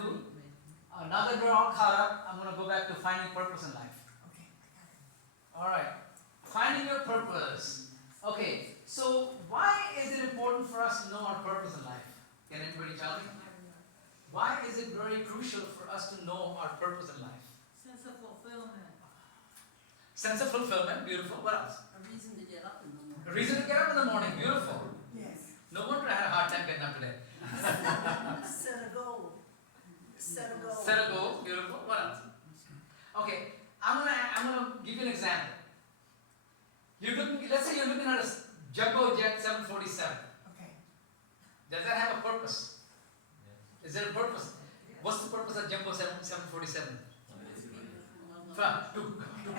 now that we're all caught up, I'm going to go back to finding purpose in life. Okay, I got it. Alright. Finding your purpose. Okay, so why is it important for us to know our purpose in life? Can anybody tell me? Why is it very crucial for us to know our purpose in life? Sense of fulfillment. Sense of fulfillment, beautiful. What else? A reason to get up in the morning. A reason to get up in the morning, beautiful. Yes. No wonder I had a hard time getting up today. Set a goal. Set a goal. Set a goal, beautiful. What else? Okay, I'm gonna give you an example. Let's say you're looking at a jumbo jet 747. Okay. Does that have a purpose? Is there a purpose? What's the purpose of jumbo 747? To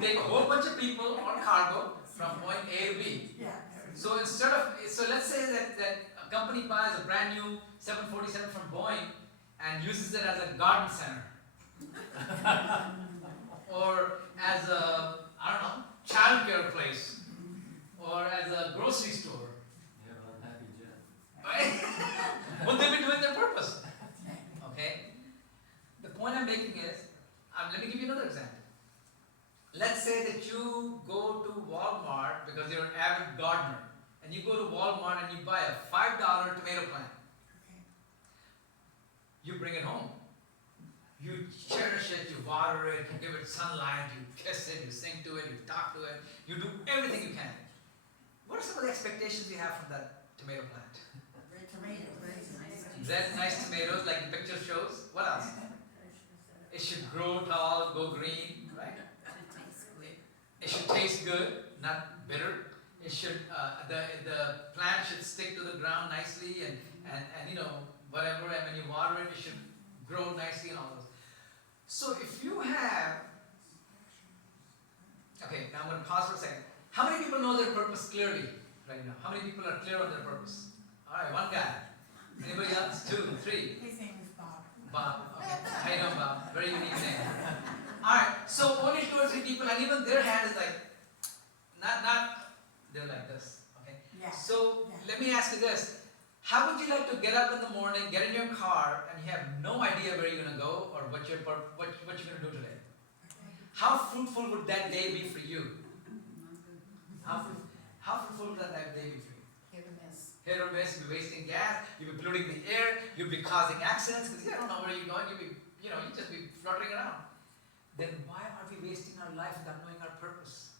take a whole bunch of people or cargo from point A to B. Yeah. So let's say that a company buys a brand new 747 from Boeing and uses it as a garden center. Or as a, child care place. Or as a grocery store. You have an unhappy jet. Right? Would they be doing their purpose? Okay? The point I'm making is, let me give you another example. Let's say that you go to Walmart because you're an avid gardener, and you go to Walmart and you buy a $5 tomato plant. Okay. You bring it home. You cherish it, you water it, you give it sunlight, you kiss it, you sing to it, you talk to it, you do everything you can. What are some of the expectations you have from that tomato plant? Red Tomatoes. Red, nice tomatoes like the picture shows. What else? It should grow tall, go green, right? It should taste good, not bitter. It should the plant should stick to the ground nicely and whatever. And when you water it, it should grow nicely and all those. So if you have a Okay, now I'm going to pause for a second. How many people know their purpose clearly right now? How many people are clear on their purpose? All right, one guy. Anybody else? 2, 3. His name is Bob. Bob. Okay. How you doing, Bob? Very unique name. All right. So only 2 or 3 people, and even their hand is like, not. They're like this. Okay. Yeah. So Yeah. let me ask you this: how would you like to get up in the morning, get in your car, and you have no idea where you're gonna go or what you're gonna do today? How fruitful would that day be for you? How fruitful would that day be for you? Hit or miss, you'll be wasting gas, you'll be polluting the air, you'll be causing accidents because you don't know where you're going, you'll just be fluttering around. Then why are we wasting our life without knowing our purpose?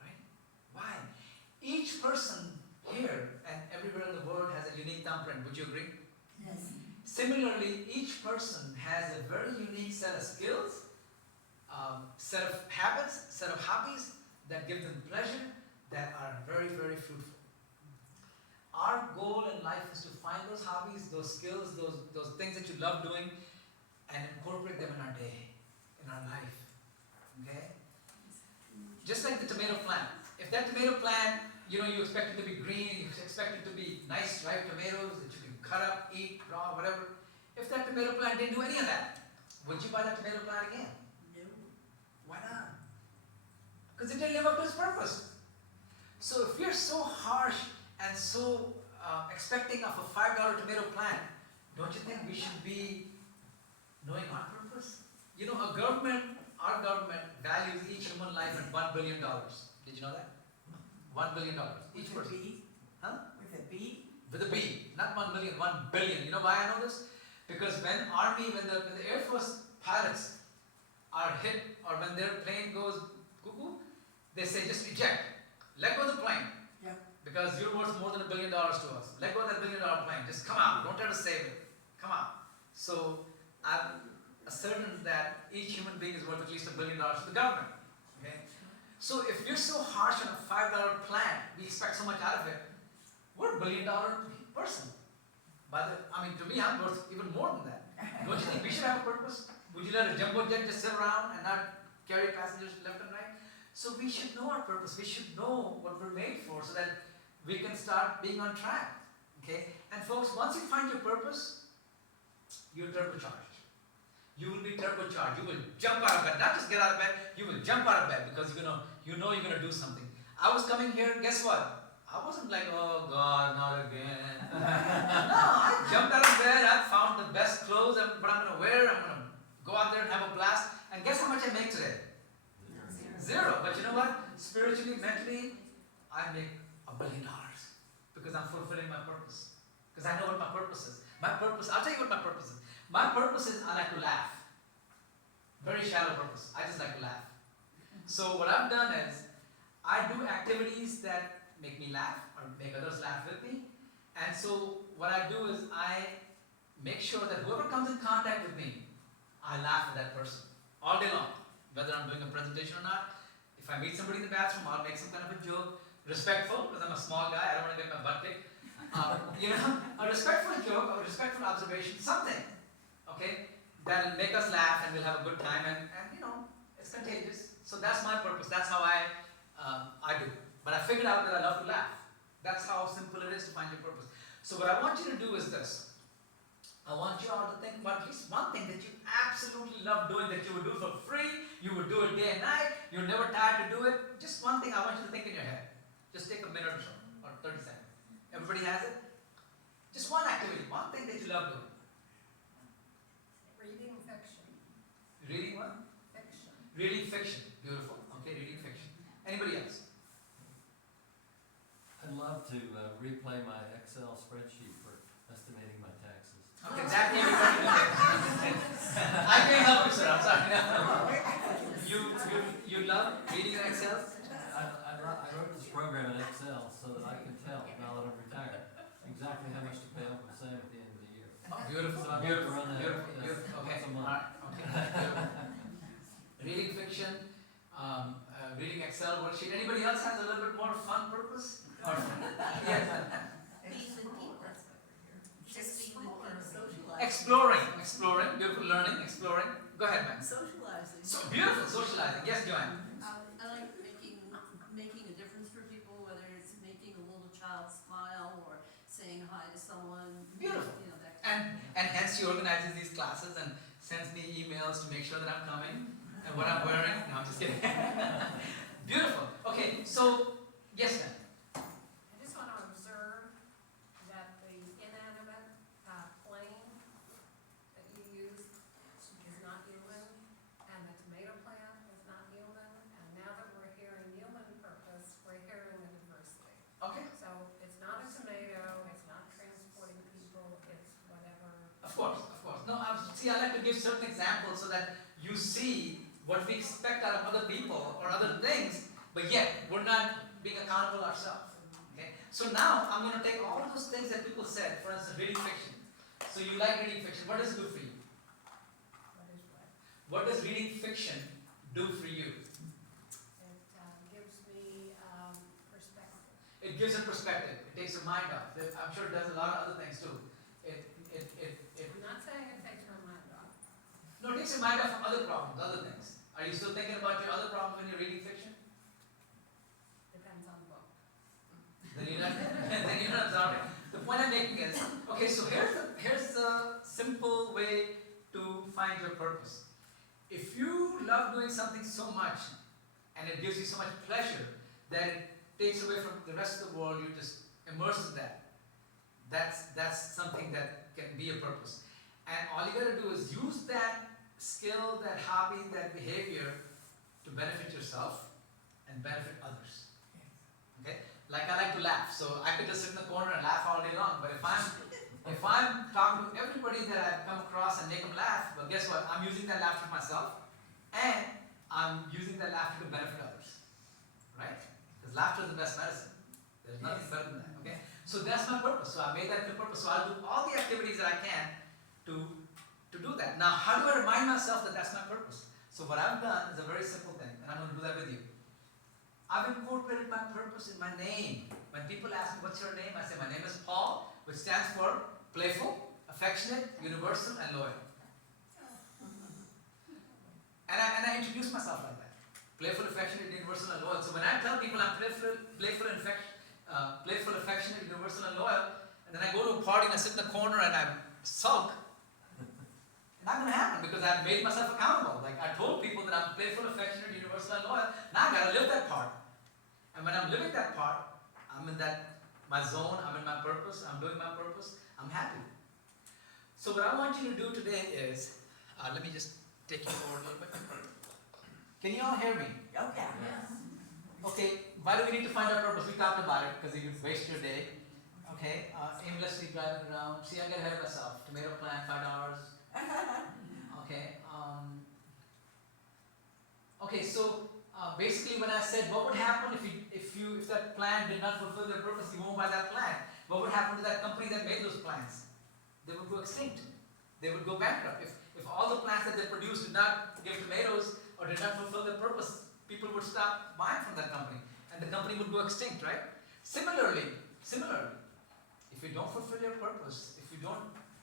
Right? Why? Each person here and everywhere in the world has a unique thumbprint, would you agree? Yes. Similarly, each person has a very unique set of skills, set of habits, set of hobbies that give them pleasure, that are very, very fruitful. Our goal in life is to find those hobbies, those skills, those things that you love doing, and incorporate them in our day, in our life. Okay? Just like the tomato plant. If that tomato plant, you expect it to be green, you expect it to be nice, ripe tomatoes that you can cut up, eat, raw, whatever. If that tomato plant didn't do any of that, would you buy that tomato plant again? No. Why not? Because it didn't live up to its purpose. So if you're so harsh and so expecting of a $5 tomato plant, don't you think we should be knowing our purpose? Our government values each human life at $1 billion. Did you know that? $1 billion, each With a person. B? Huh? With a B? With a B, not 1 million, 1 billion. You know why I know this? Because when the Air Force pilots are hit or when their plane goes cuckoo, they say just eject, let go of the plane. Yep. Because you're worth more than $1 billion to us. Let go of that $1 billion plane. Just come out. Don't try to save it. Come out. So I'm certain that each human being is worth at least $1 billion to the government. Okay? So if you're so harsh on a $5 plan, we expect so much out of it. We're a $1 billion person. To me, I'm worth even more than that. Don't you think we should have a purpose? Would you let a jumbo jet just sit around and not carry passengers left and right? So we should know our purpose. We should know what we're made for so that we can start being on track. Okay? And folks, once you find your purpose, you're turbocharged. You will be turbocharged. You will jump out of bed. Not just get out of bed, you will jump out of bed because you know you're going to do something. I was coming here, guess what? I wasn't like, oh God, not again. No, I jumped out of bed, I found the best clothes what I'm going to wear. I'm going to go out there and have a blast. And guess how much I make today? Zero. But you know what? Spiritually, mentally, I make $1 billion because I'm fulfilling my purpose. Because I know what my purpose is. My purpose, I'll tell you what my purpose is. My purpose is I like to laugh. Very shallow purpose. I just like to laugh. So what I've done is I do activities that make me laugh or make others laugh with me. And so what I do is I make sure that whoever comes in contact with me, I laugh at that person all day long. Whether I'm doing a presentation or not, if I meet somebody in the bathroom, I'll make some kind of a joke. Respectful, because I'm a small guy, I don't want to get my butt kicked. A respectful joke, a respectful observation, something, okay, that'll make us laugh and we'll have a good time and it's contagious. So that's my purpose, that's how I do. But I figured out that I love to laugh. That's how simple it is to find your purpose. So what I want you to do is this. I want you all to think about at least one thing that you absolutely love doing, that you would do for free, you would do it day and night, you're never tired to do it. Just one thing I want you to think in your head. Just take a minute or so, or 30 seconds. Everybody has it? Just one activity, one thing that you love doing. Reading fiction. Reading what? Fiction. Reading fiction. Beautiful. Okay, reading fiction. Anybody else? I'd love to replay my Excel spreadsheet for estimating my taxes. Okay, that may be funny. I can't help you, sir. I'm sorry. You love reading in Excel? I wrote this program in Excel so that I can tell, now that I'm retired, exactly how much to pay Uncle Sam at the end of the year. Oh, beautiful. So I'd like to Beautiful. run that Beautiful. Okay. once a month. Alright. Okay. Beautiful. Reading fiction, reading Excel worksheet. Anybody else has a little bit more fun purpose? Or yes. Being with people. Just being with people. Socializing. Exploring, beautiful learning, exploring. Go ahead, man. Socializing. So beautiful socializing. Yes, Joanne. I Beautiful. You know, that. And hence she organizes these classes and sends me emails to make sure that I'm coming and what I'm wearing. No, I'm just kidding. Beautiful. Okay, so, yes, ma'am. I just want to observe that the inanimate plane that you used is not human, and the tomato plant is not human, and now that we're hearing human purpose, we're hearing the diversity. Okay, So it's not a tomato, it's not transporting people, it's whatever. of course, of course. No, see, I like to give certain examples so that you see what we expect out of other people or other things, but yet we're not being accountable ourselves. Okay? So now I'm going to take all of those things that people said, for instance, reading fiction. So you like reading fiction. What does it do for you? What is what? What does reading fiction do for you? It gives me perspective. It gives a perspective. It takes your mind off. I'm sure it does a lot of other things too. I'm not saying it takes my mind off. No, it takes your mind off from other problems, other things. Are you still thinking about your other problems when you're reading fiction? Depends on the book. Then you're not absorbing. The point I'm making is, okay, so here's the simple way to find your purpose. If you love doing something so much and it gives you so much pleasure that it takes away from the rest of the world, you're just immersed in that. That's something that can be a purpose. And all you gotta do is use that skill, that hobby, that behavior to benefit yourself and benefit others. Okay? Like I like to laugh, so I could just sit in the corner and laugh all day long. But if I'm talking to everybody that I've come across and make them laugh, well, guess what? I'm using that laughter myself, and I'm using that laughter to benefit others. Right? Because laughter is the best medicine. There's nothing better than that. Okay? So that's my purpose. So I made that the purpose. So I'll do all the activities that I can to do that. Now, how do I remind myself that that's my purpose? So what I've done is a very simple thing, and I'm going to do that with you. I've incorporated my purpose in my name. When people ask me, what's your name? I say, my name is Paul, which stands for playful, affectionate, universal, and loyal. And I introduce myself like that. Playful, affectionate, universal, and loyal. So when I tell people I'm playful, affectionate, universal, and loyal, and then I go to a party and I sit in the corner and I sulk, not going to happen because I've made myself accountable. Like I told people that I'm playful, affectionate, universal, and loyal. Now I got to live that part. And when I'm living that part, I'm in my zone, I'm in my purpose, I'm doing my purpose, I'm happy. So what I want you to do today is, let me just take you forward a little bit. Can you all hear me? Oh, yeah. Okay, why do we need to find our purpose? We talked about it because you could waste your day. Okay, aimlessly driving around. See, I get ahead of myself. Tomato plant, $5. Okay. Okay. So basically, when I said, what would happen if that plant did not fulfill their purpose, you won't buy that plant. What would happen to that company that made those plants? They would go extinct. They would go bankrupt. If all the plants that they produced did not give tomatoes or did not fulfill their purpose, people would stop buying from that company, and the company would go extinct, right? Similarly, if you don't fulfill your purpose, if you don't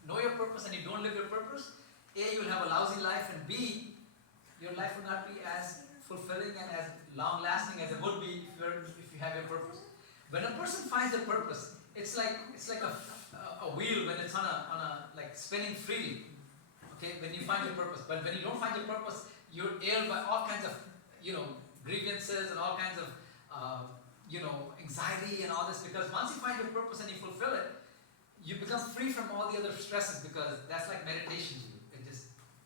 know your purpose and you don't live your purpose, A, you'll have a lousy life, and B, your life will not be as fulfilling and as long-lasting as it would be if you have your purpose. When a person finds their purpose, it's like a wheel when it's on a like spinning freely. Okay, when you find your purpose. But when you don't find your purpose, you're ailed by all kinds of grievances and all kinds of anxiety and all this, because once you find your purpose and you fulfill it, you become free from all the other stresses, because that's like meditation to you.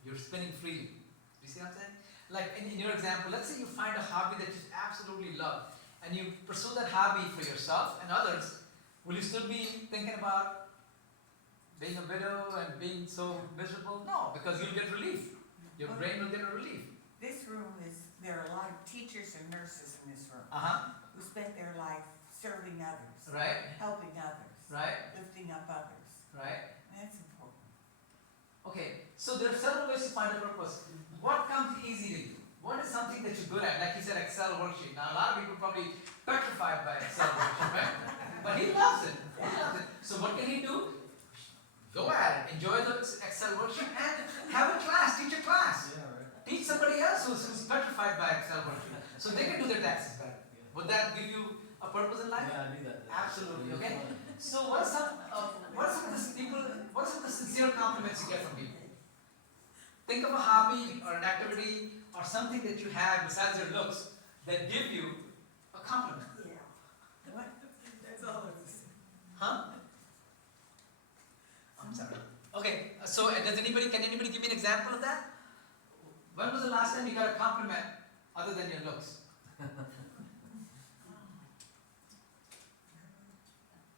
You're spinning freely. You see what I'm saying? Like in your example, let's say you find a hobby that you absolutely love, and you pursue that hobby for yourself and others. Will you still be thinking about being a widow and being so miserable? No, because you'll get relief. Your brain will get a relief. There are a lot of teachers and nurses in this room who spent their life serving others, Right? helping others, Right? lifting up others. Right? And that's important. Okay, so there are several ways to find a purpose. What comes easy to you? What is something that you're good at? Like he said, Excel worksheet. Now a lot of people are probably petrified by Excel worksheet, right? But he loves it. He loves it. So what can he do? Go at it. Enjoy the Excel worksheet and have a class. Teach a class. Yeah, right. Teach somebody else who's petrified by Excel worksheet, so they can do their taxes better. Would that give you a purpose in life? Yeah, I do that. Absolutely. It's Okay. fun. So what are some of the people what are some of the sincere compliments you get from people? Think of a hobby or an activity or something that you have besides your looks that give you a compliment. Yeah. What? That's all it was. Huh? I'm sorry. Okay, so can anybody give me an example of that? When was the last time you got a compliment other than your looks?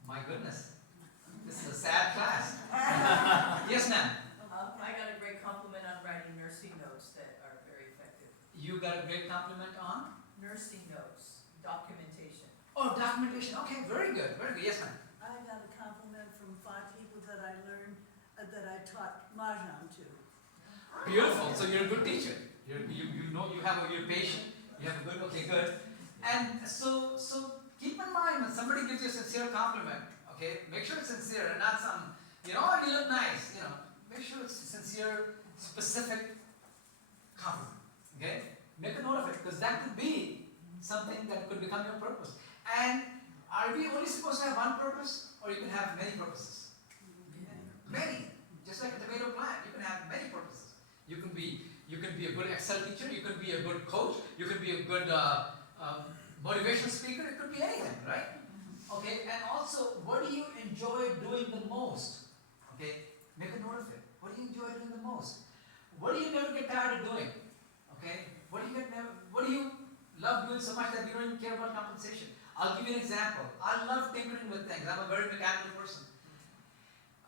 My goodness, this is a sad class. Yes, ma'am. I got a great compliment on writing nursing notes that are very effective. You got a great compliment on? Nursing notes, documentation. Oh, documentation. Okay, very good, very good. Yes, ma'am. I got a compliment from 5 people that I learned, that I taught Mahjong to. Beautiful. So you're a good teacher. You know you're patient. You have a good. Okay, good. And so keep in mind when somebody gives you a sincere compliment. Okay, make sure it's sincere and not some. Oh, you look nice. Make sure it's a sincere, specific compliment. Okay, make a note of it because that could be something that could become your purpose. And are we only supposed to have one purpose, or you can have many purposes? Many. Just like a tomato plant, you can have many purposes. You can be a good Excel teacher. You can be a good coach. You can be a good motivational speaker. It could be anything, right? Okay. And also, what do you enjoy doing the most? Okay. Make a note of it. What do you enjoy doing the most? What do you never get tired of doing? Okay. What do you love doing so much that you don't even care about compensation? I'll give you an example. I love tinkering with things. I'm a very mechanical person.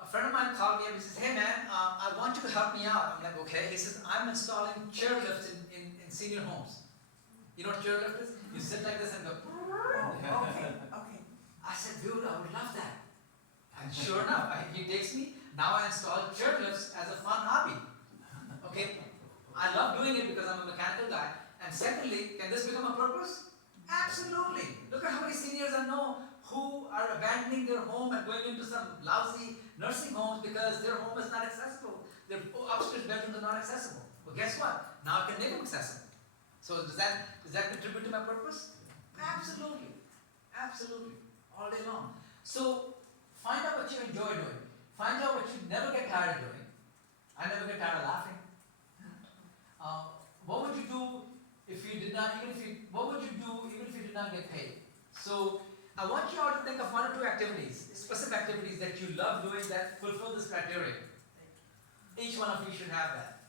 A friend of mine called me up. He says, "Hey man, I want you to help me out." I'm like, "Okay." He says, "I'm installing chairlifts in senior homes." You know what chairlift is? You sit like this and go. Oh, okay. I said, "Dude, I would love that." And sure enough, he takes me. Now I install chairlifts as a fun hobby. Okay, I love doing it because I'm a mechanical guy. And secondly, can this become a purpose? Absolutely. Look at how many seniors I know who are abandoning their home and going into some lousy nursing homes because their home is not accessible. Their upstairs bedrooms are not accessible. Well, guess what? Now I can make them accessible. So does that contribute to my purpose? Absolutely. Absolutely. All day long. So find out what you enjoy doing. Find out what you never get tired of doing. I never get tired of laughing. What would you do if you did not, even if you did not get paid? So I want you all to think of 1 or 2 activities, specific activities that you love doing that fulfill this criteria. Each one of you should have that.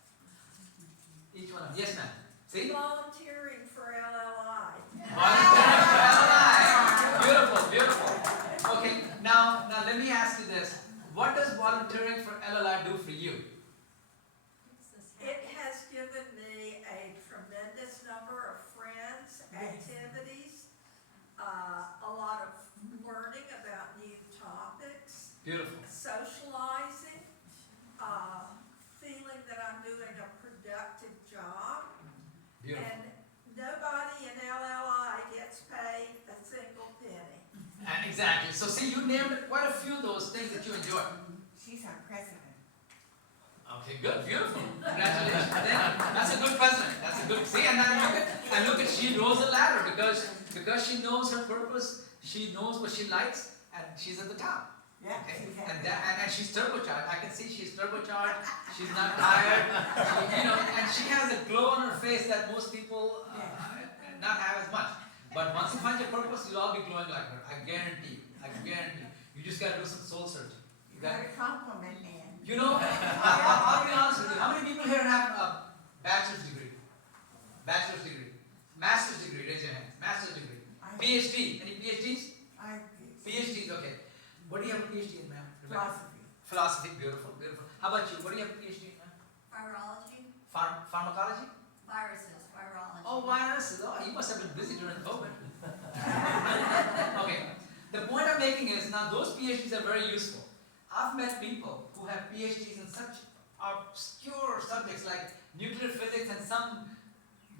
Each one of you. Yes, ma'am. See? Volunteering for LLI. Beautiful, beautiful. Okay, now let me ask you this. What does volunteering for LLI do for you? It has given me a tremendous number of friends, activities, a lot of learning about new topics, Beautiful. socializing, feeling that I'm doing a productive job. Beautiful. And nobody in LLI gets paid a single penny. And exactly. So see, you named quite a few of those things that you enjoy. She's our president. Okay, good, beautiful. Congratulations. That's a good president. That's a good. See, and look at she rose the ladder because she knows her purpose. She knows what she likes, and she's at the top. Yeah, Okay, she's and she's turbocharged. I can see she's turbocharged. She's not tired. And she has a glow on her face that most people not have as much. But once you find your purpose, you'll all be glowing like her. I guarantee. You just got to do some soul searching. You got a compliment, man. I'll be honest with you. How many people here have a bachelor's degree? Bachelor's degree. Master's degree. Raise your hands. Master's degree. PhD. Any PhDs? PhDs. Okay. What do you have a PhD in, ma'am? Philosophy. Philosophy. Beautiful. Beautiful. How about you? What do you have a PhD in, ma'am? Virology, Pharmacology? viruses, virology. Oh, viruses. Oh, you must have been busy during COVID. Okay. The point I'm making is now those PhDs are very useful. I've met people who have PhDs in such obscure subjects like nuclear physics and some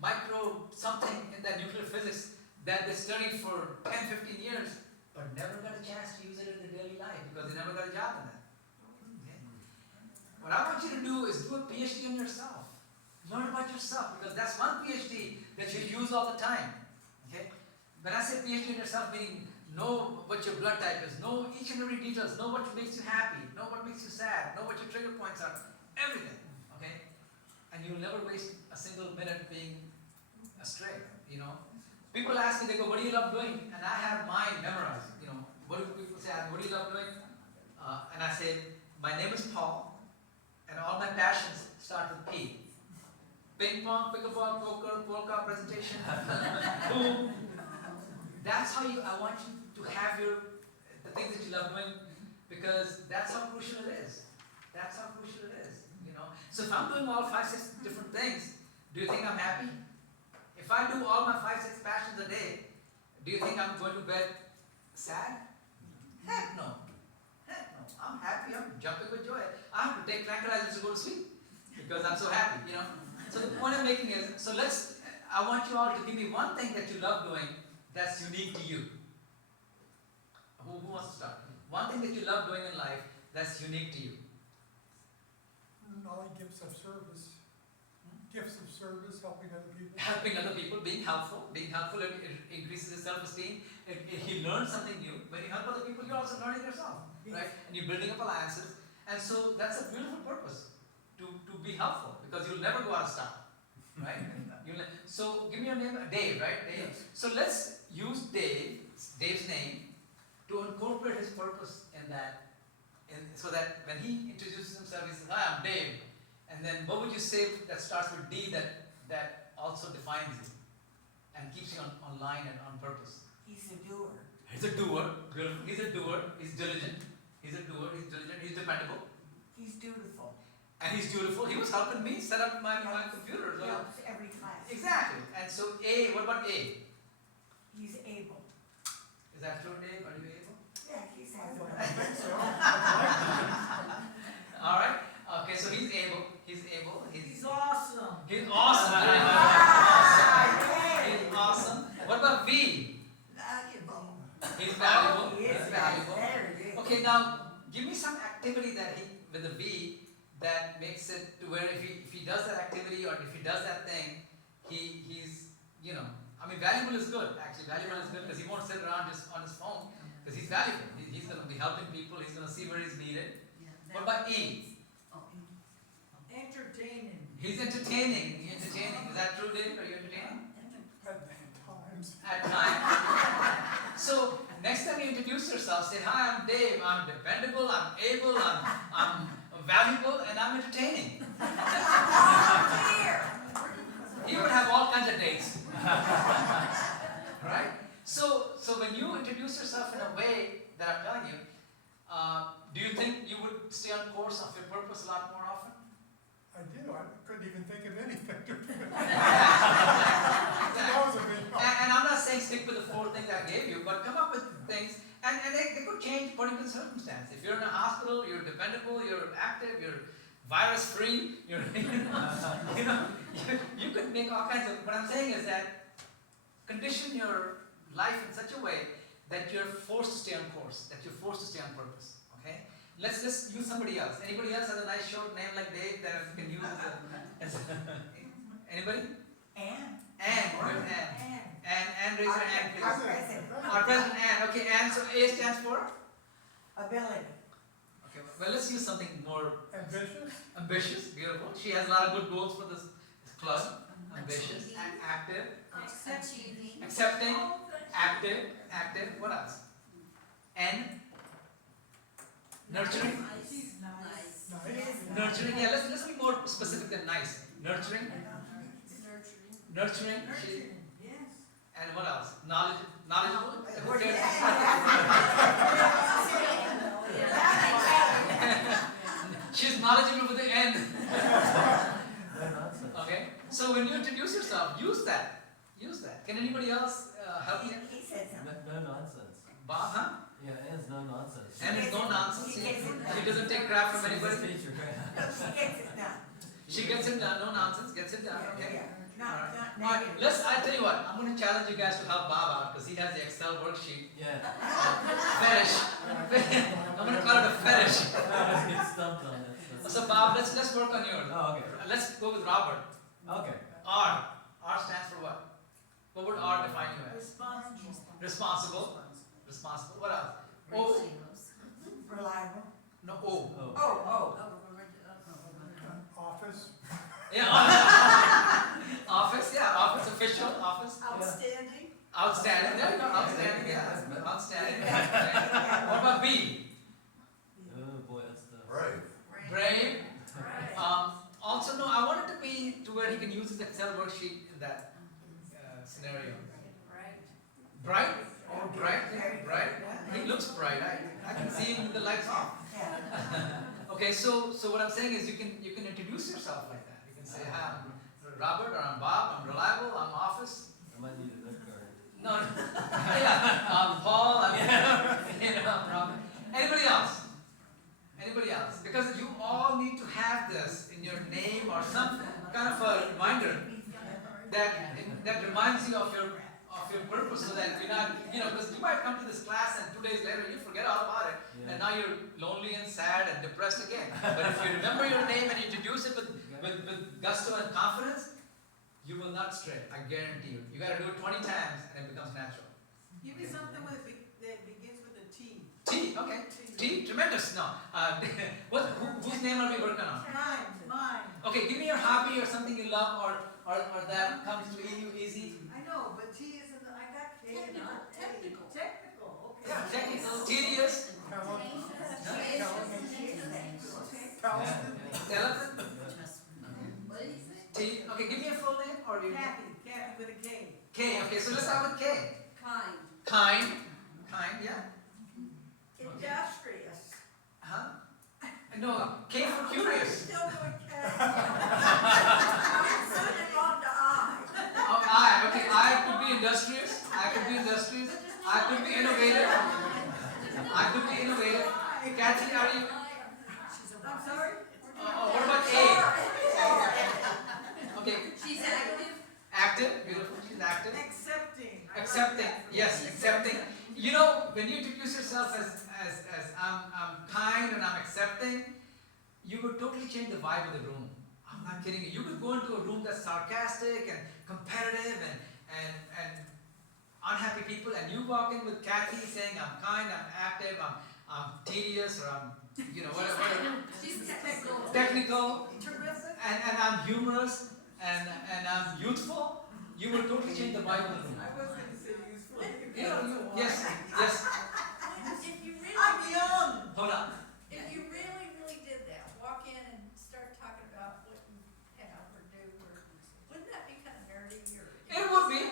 micro something in that nuclear physics that they're studying for 10, 15 years, but never got a chance to use it in their daily life because they never got a job in that. Okay? What I want you to do is do a PhD on yourself. Learn about yourself because that's one PhD that you use all the time. Okay? When I say PhD on yourself, meaning know what your blood type is, know each and every details, know what makes you happy, know what makes you sad, know what your trigger points are, everything, okay? And you'll never waste a single minute being astray, you know? People ask me, they go, what do you love doing? And I have mine memorized, you know. What do people say, what do you love doing? And I say, my name is Paul, and all my passions start with P. Ping pong, pickleball, poker, polka, presentation, boom. That's how I want you to have the things that you love doing, because that's how crucial it is. That's how crucial it is, you know. So if I'm doing all 5, 6 different things, do you think I'm happy? If I do all my 5, 6 passions a day, do you think I'm going to bed sad? Heck no. Heck no. I'm happy, I'm jumping with joy. I have to take tranquilizers to go to sleep because I'm so happy, you know. So the point I'm making is, I want you all to give me one thing that you love doing that's unique to you. Who wants to start? One thing that you love doing in life that's unique to you. All gifts of service. Gifts of service, helping other people. Helping other people, being helpful, it increases his self-esteem. He learns something new. When you help other people, you're also learning yourself, right? And you're building up alliances. And so that's a beautiful purpose, to be helpful, because you'll never go out of style, right? So give me your name, Dave, right? Dave. Yes. So let's use Dave's name, to incorporate his purpose in that, so that when he introduces himself, he says, hi, I'm Dave. And then what would you say that starts with D that also defines you and keeps you on line and on purpose? He's a doer. He's a doer, beautiful. He's a doer, he's diligent. He's a doer, he's diligent, he's dependable. He's dutiful. And he's dutiful. He was helping me set up my computer. So Helps every class. exactly. And so A, what about A? He's able. Is that true, Dave? Are you able? Yeah, he's I able. think so. Alright. Okay, so he's able. He's able. He's awesome. He's awesome. Ah, He's awesome. What about V? Valuable. He's valuable. He is He's valuable. There it is. Okay, now give me some activity that with a V that makes it to where if he does that activity or if he does that thing, he's, you know, I mean, valuable is good. Actually, valuable is good because he won't sit around just on his phone because he's valuable. He's going to be helping people. He's going to see where he's needed. What about E? Entertaining. He's entertaining. He's entertaining. Is that true, Dave? Are you entertaining? At times. At times. So next time you introduce yourself, say, hi, I'm Dave. I'm dependable. I'm able. I'm valuable, and I'm entertaining. He would have all kinds of dates. Right? So when you introduce yourself in a way that I'm telling you, do you think you would stay on course of your purpose a lot more often? I do. I couldn't even think of anything to do. Exactly. That was a big help. And I'm not saying stick with the 4 things I gave you, but come up with things, and they could change according to the circumstance. If you're in a hospital, you're dependable, you're active, you're virus-free, you're, you could make all kinds of, what I'm saying is that condition your life in such a way that you're forced to stay on course, that you're forced to stay on purpose, okay? Let's just use somebody else. Anybody else has a nice short name like Dave that you can use as a anybody? Anne. Anne, where's Anne? Anne, raise your hand, Our please. president. Our president, Anne. Okay, Anne, so A stands for? Ability. Okay, well, let's use something more Ambitious? ambitious, beautiful. She has a lot of good goals for this club. Ambitious, active, Achieving. accepting, active. What else? N. Nurturing. Nice. Nice. Nurturing. Yeah, let's be more specific than nice. Nurturing. Nurturing. She, Yes. and what else? Knowledgeable. She's knowledgeable with the N. No nonsense. Okay. So when you introduce yourself, use that. Use that. Can anybody else help you? He said something. No nonsense. Bob, huh? Yeah, Ann's no nonsense. And it's no nonsense. She gets it She doesn't take crap from She's a anybody. teacher. No, she gets it done. She gets it done. No nonsense. Gets it done. Okay. Yeah. Not Alright, negative. I tell you what, I'm going to challenge you guys to help Bob out because he has the Excel worksheet. Yeah. Fetish. I'm going to call it a fetish. I always get stumped on that. So Bob, let's work on yours. Oh, okay. Let's go with Robert. Okay. R. R stands for what? What would R define you as? Responsible. Responsible. responsible. What else? O. Reliable. No, O. Oh. Office, Yeah. Office, yeah, office official, office. Outstanding. Outstanding, there you go, outstanding, yeah, outstanding. What about B? Oh, boy, that's the. Right. Brave. Right. Also, no, I want it to be to where he can use his Excel worksheet in that scenario. Right. Bright? Oh, bright. He looks bright. I can see him with the lights off. Yeah. Okay, so what I'm saying is you can introduce yourself like that. You can say, hi, I'm Robert, or I'm Bob, I'm reliable, I'm office. I might need a note card. No, yeah, I'm Paul, I'm, I'm Robert. Anybody else? Anybody else? Because you all need to have this in your name or some kind of a reminder that reminds you of your purpose, so that you're not, because you might come to this class and 2 days later you forget all about it, Yeah. and now you're lonely and sad and depressed again. But if you remember your name and introduce it with gusto and confidence, you will not stray. I guarantee you. You got to do it 20 times and it becomes natural. Give me something that begins with a T. T, okay. T, tremendous. No. Whose name are we working on? Mine. Okay, give me your hobby or something you love or that comes to you easy. I know, but T isn't, I got K, not A. Technical. Technical, okay. Yeah, technical, tedious, delicate. What do you think? T, okay, give me a full name or you. Kathy with a K. K, okay, so let's start with K. Kind. Kind, yeah. Industrious. Huh? No, K for curious. Still doing K. It's moving on to I. Oh, I, okay, I could be industrious. I could be innovative. Hey, Kathy, are you? I'm sorry? What about A? Okay, She's active. active, beautiful, she's active. Accepting. Accepting, yes, accepting. When you introduce yourself as I'm kind and I'm accepting, you would totally change the vibe of the room. I'm not kidding you. You could go into a room that's sarcastic and competitive and unhappy people, and you walk in with Kathy saying, I'm kind, I'm active, I'm tedious, or I'm, whatever. She's technical. Technical, Terrific. and I'm humorous, and I'm youthful. You will totally change the vibe of the room. I was gonna say useful. Yes. If you really, I'm young. Hold on. if you really, really did that, walk in and start talking about what you have or do, or, wouldn't that be kind of nerdy or? It would be.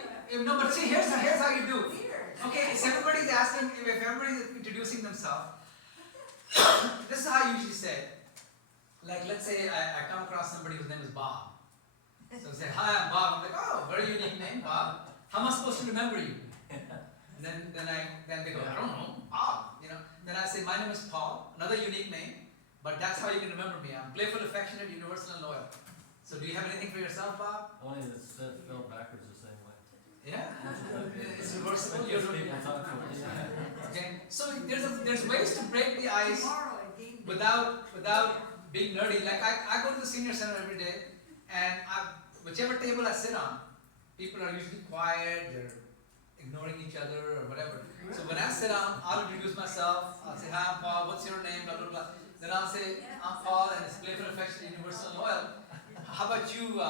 No, but see, here's how you do it. Weird. Okay, so everybody's asking, if everybody's introducing themselves, this is how I usually say it. Like, let's say I come across somebody whose name is Bob. So I say, hi, I'm Bob. I'm like, oh, very unique name, Bob. How am I supposed to remember you? And then they go, I don't know, Bob. Then I say, my name is Paul, another unique name, but that's how you can remember me. I'm playful, affectionate, universal, and loyal. So do you have anything for yourself, Bob? Only that's spelled backwards the same way. Yeah, it's reversible. Most people talk to it, yeah. Okay, so there's ways to break the ice Tomorrow at game day. without being nerdy. Like I go to the senior center every day, and whichever table I sit on, people are usually quiet. They're ignoring each other or whatever. So when I sit down, I'll introduce myself. I'll say, hi, I'm Paul. What's your name? Blah blah blah. Then I'll say, I'm Paul, and it's playful, affectionate, universal, and loyal. How about you,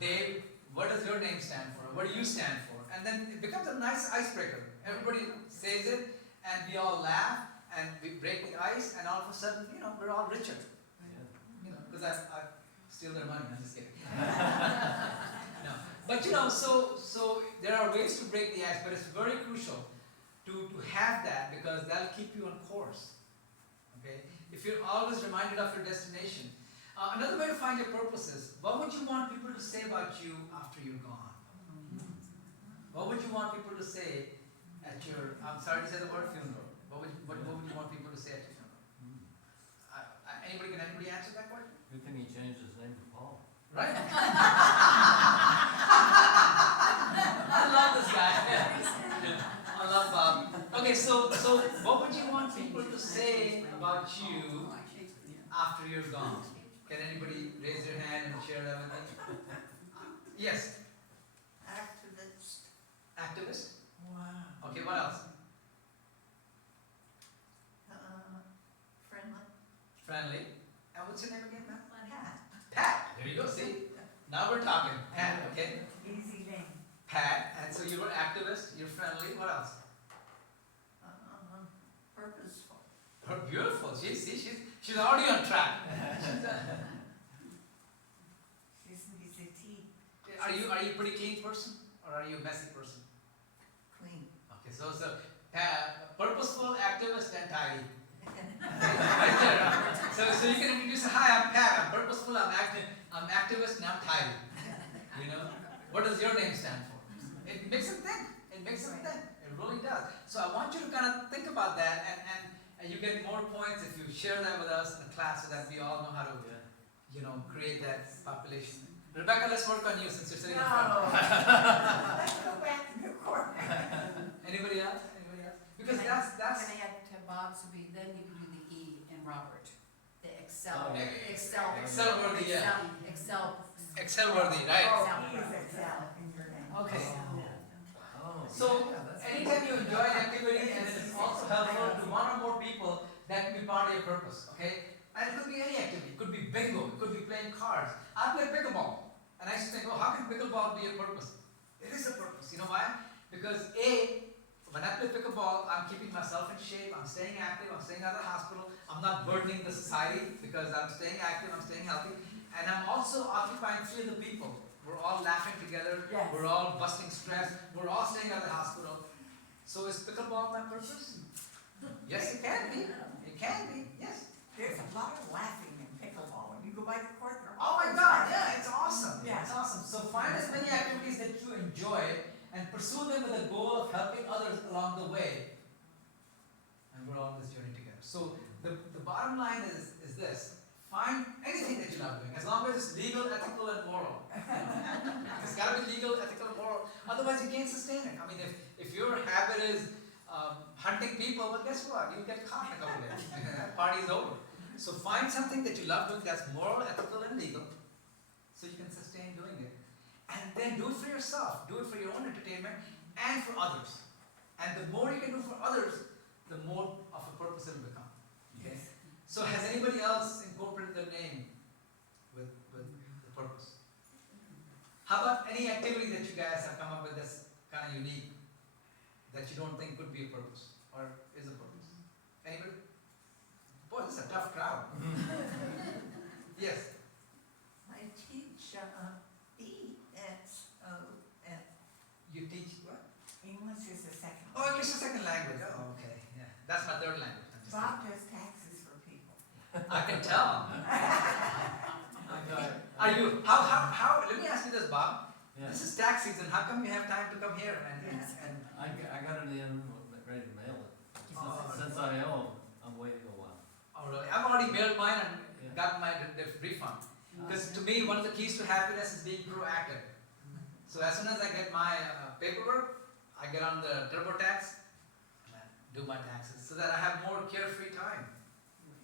Dave? What does your name stand for? What do you stand for? And then it becomes a nice icebreaker. Everybody says it, and we all laugh, and we break the ice, and all of a sudden, we're all richer. Because I steal their money. I'm just kidding. No, but so there are ways to break the ice, but it's very crucial to have that, because that'll keep you on course. Okay, if you're always reminded of your destination. Another way to find your purpose is, what would you want people to say about you after you're gone? What would you want people to say at your, I'm sorry to say the word, funeral. What would you want people to say at your funeral? Can anybody answer that question? Good thing he changed his name to Paul. Right? I love this guy. I love Bob. Okay, so what would you want people to say about you after you're gone? Can anybody raise their hand and share that with me? Yes. Activist. Activist? Wow. Okay, what else? What's your name again, ma'am? Pat. Pat. There you go. See, now we're talking. Pat. Okay. Easy name. Pat. And so you were activist. You're friendly. What else? Purposeful. Her beautiful. She's already on track. She's a T, Are you a pretty clean person or are you a messy person? clean. Okay, so purposeful, activist, and tidy. Right there. So you can introduce. Hi, I'm Pat. I'm purposeful. I'm activist, and I'm tidy. You know, what does your name stand for? It makes them think. It makes them think. It really does. So I want you to kind of think about that, and you get more points if you share that with us in the class, so that we all know how to, create that population. Rebecca, let's work on you since you're sitting in front. No. Let's go back to the court. Anybody else? Because that's. Can I add to Bob's would be, then you can do the E in Robert, the Excel, Oh, Excel worthy, yeah. Excel worthy, right? Oh, he is Excel in your name. Okay. Oh, So, yeah, that's anytime you enjoy an activity, and it is also helpful to one or more people, that can be part of your purpose, okay? And it could be any activity. It could be bingo. It could be playing cards. I play pickleball. And I used to think, oh, how can pickleball be a purpose? It is a purpose. You know why? Because when I play pickleball, I'm keeping myself in shape. I'm staying active. I'm staying out of the hospital. I'm not burdening the society because I'm staying active. I'm staying healthy. And I'm also occupying 3 other people. We're all laughing together. Yes. We're all busting stress. We're all staying out of the hospital. So is pickleball my purpose? Yes, it can be. It can be. Yes. There's a lot of laughing in pickleball. When you go by the court, they're Oh my always God, laughing. yeah, it's awesome. Yeah. It's awesome. So find as many activities that you enjoy and pursue them with the goal of helping others along the way. And we're all on this journey together. So the bottom line is this. Find anything that you love doing, as long as it's legal, ethical, and moral. It's got to be legal, ethical, and moral. Otherwise, you can't sustain it. I mean, if your habit is hunting people, well, guess what? You'll get caught in a couple days. Party's over. So find something that you love doing that's moral, ethical, and legal, so you can sustain doing it. And then do it for yourself. Do it for your own entertainment and for others. And the more you can do for others, the more of a purpose it will become. Okay? So has anybody else incorporated their name with the purpose? How about any activity that you guys have come up with that's kind of unique, that you don't think could be a purpose or is a purpose? Anybody? Boy, this is a tough crowd. Yes. I teach ESOL. You teach what? English is a second. Oh, English is a second language. Oh, okay. Yeah. That's my third language. I'm just Bob does taxes for people. I can tell. Are you, how, let me ask you this, Bob. Yeah. This is tax season. How come you have time to come here and I got it in, ready to mail it. Oh. Since I owe, I'm waiting a while. oh, really? I've already mailed mine and Yeah. got my refund. Because to me, one of the keys to happiness is being proactive. So as soon as I get my paperwork, I get on the TurboTax and I do my taxes so that I have more carefree time.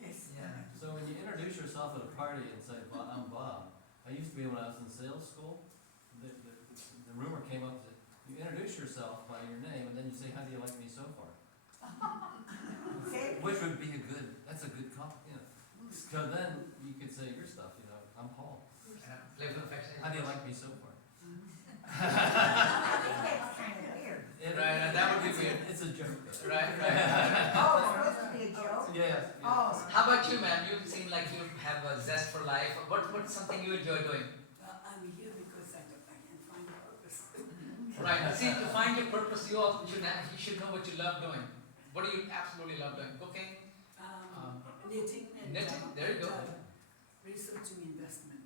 Yes. Yeah. So when you introduce yourself at a party and say, I'm Bob, I used to be when I was in sales school, the rumor came up that you introduce yourself by your name and then you say, how do you like me so far? Say, Which would be that's a good compliment. So then you could say your stuff, I'm Paul. Playful affection. How do you like me so far? that's kind of weird. Right, that would be weird. It's a joke. Right. Oh, it's supposed to be a joke? Yes. Oh. How about you, ma'am? You seem like you have a zest for life. What's something you enjoy doing? I'm here because I can't find a purpose. Right. See, to find your purpose, you should know what you love doing. What do you absolutely love doing? Cooking? Knitting and Knitting, there you go. researching investment.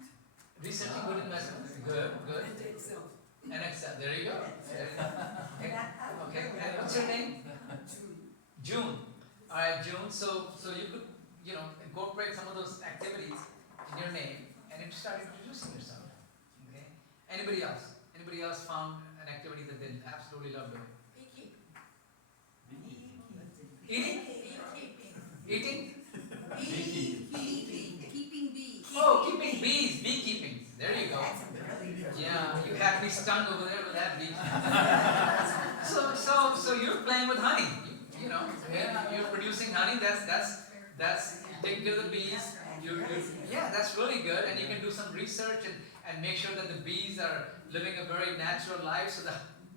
Researching good investments. Good. And Excel. And Excel. There you go. Okay. And what's your name? June. All right, June. So you could incorporate some of those activities in your name and start introducing yourself. Okay. Anybody else? Anybody else found an activity that they absolutely love doing? Eating? Eating? Keeping bees. Oh, keeping bees. Beekeeping. There you go. That's a really good. Yeah, you had me stung over there with that bee. So you're playing with honey. You're producing honey. That's That's taking care of the bees. Yeah, that's really good, and you can do some research and make sure that the bees are living a very natural life, so the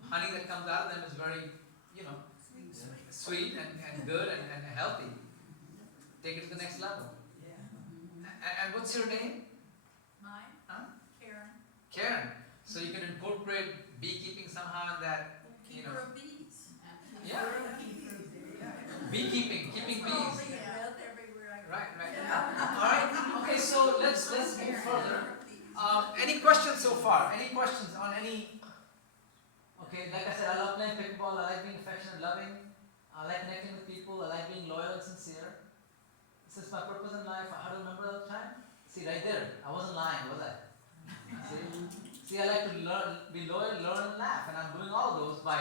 honey that comes out of them is very, you know, sweet and good and healthy. Take it to the next level. And what's your name? Mine, Huh? Karen, Karen. So you can incorporate beekeeping somehow in that, you know. keeper of bees. Yeah. Beekeeping, keeping bees. Everywhere I go. Right, right. All right. Okay, so let's move further. Any questions so far? Any questions on any? Okay, like I said, I love playing pickleball. I like being affectionate, loving. I like connecting with people. I like being loyal and sincere. This is my purpose in life. How do I remember all the time? See, right there. I wasn't lying, was I? See, I like to learn, be loyal, learn, and laugh, and I'm doing all those by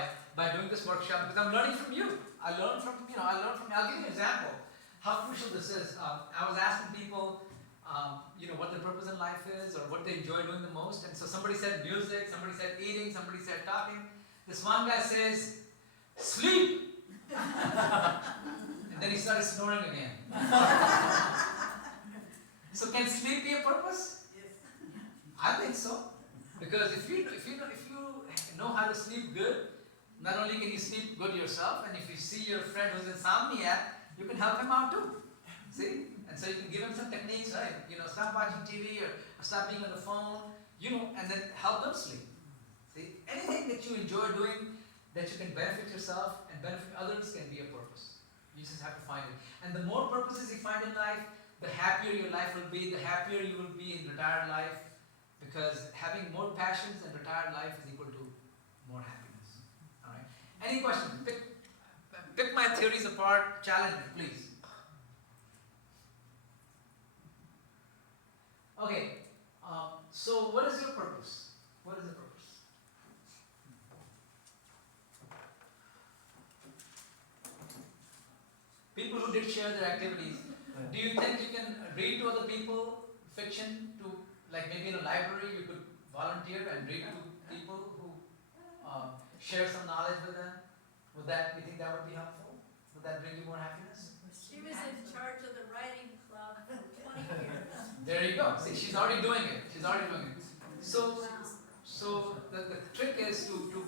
doing this workshop because I'm learning from you. I learn from you. I'll give you an example how crucial this is. I was asking people, what their purpose in life is or what they enjoy doing the most, and so somebody said music, somebody said eating, somebody said talking. This one guy says sleep, and then he started snoring again. So can sleep be a purpose? Yes. I think so. Because if you know how to sleep good, not only can you sleep good yourself, and if you see your friend who's insomniac, you can help him out too. See? And so you can give him some techniques, right? Stop watching TV or stop being on the phone, and then help them sleep. See? Anything that you enjoy doing that you can benefit yourself and benefit others can be a purpose. You just have to find it. And the more purposes you find in life, the happier your life will be, the happier you will be in retired life. Because having more passions in retired life is equal to more happiness. All right. Any questions? Pick my theories apart. Challenge me, please. Okay. So, what is your purpose? What is the purpose? People who did share their activities. Do you think you can read to other people fiction to? Like maybe in a library, you could volunteer and read to people who share some knowledge with them. You think that would be helpful? Would that bring you more happiness? She was in charge of the writing club for 20 years. There you go. See, she's already doing it. So the trick is to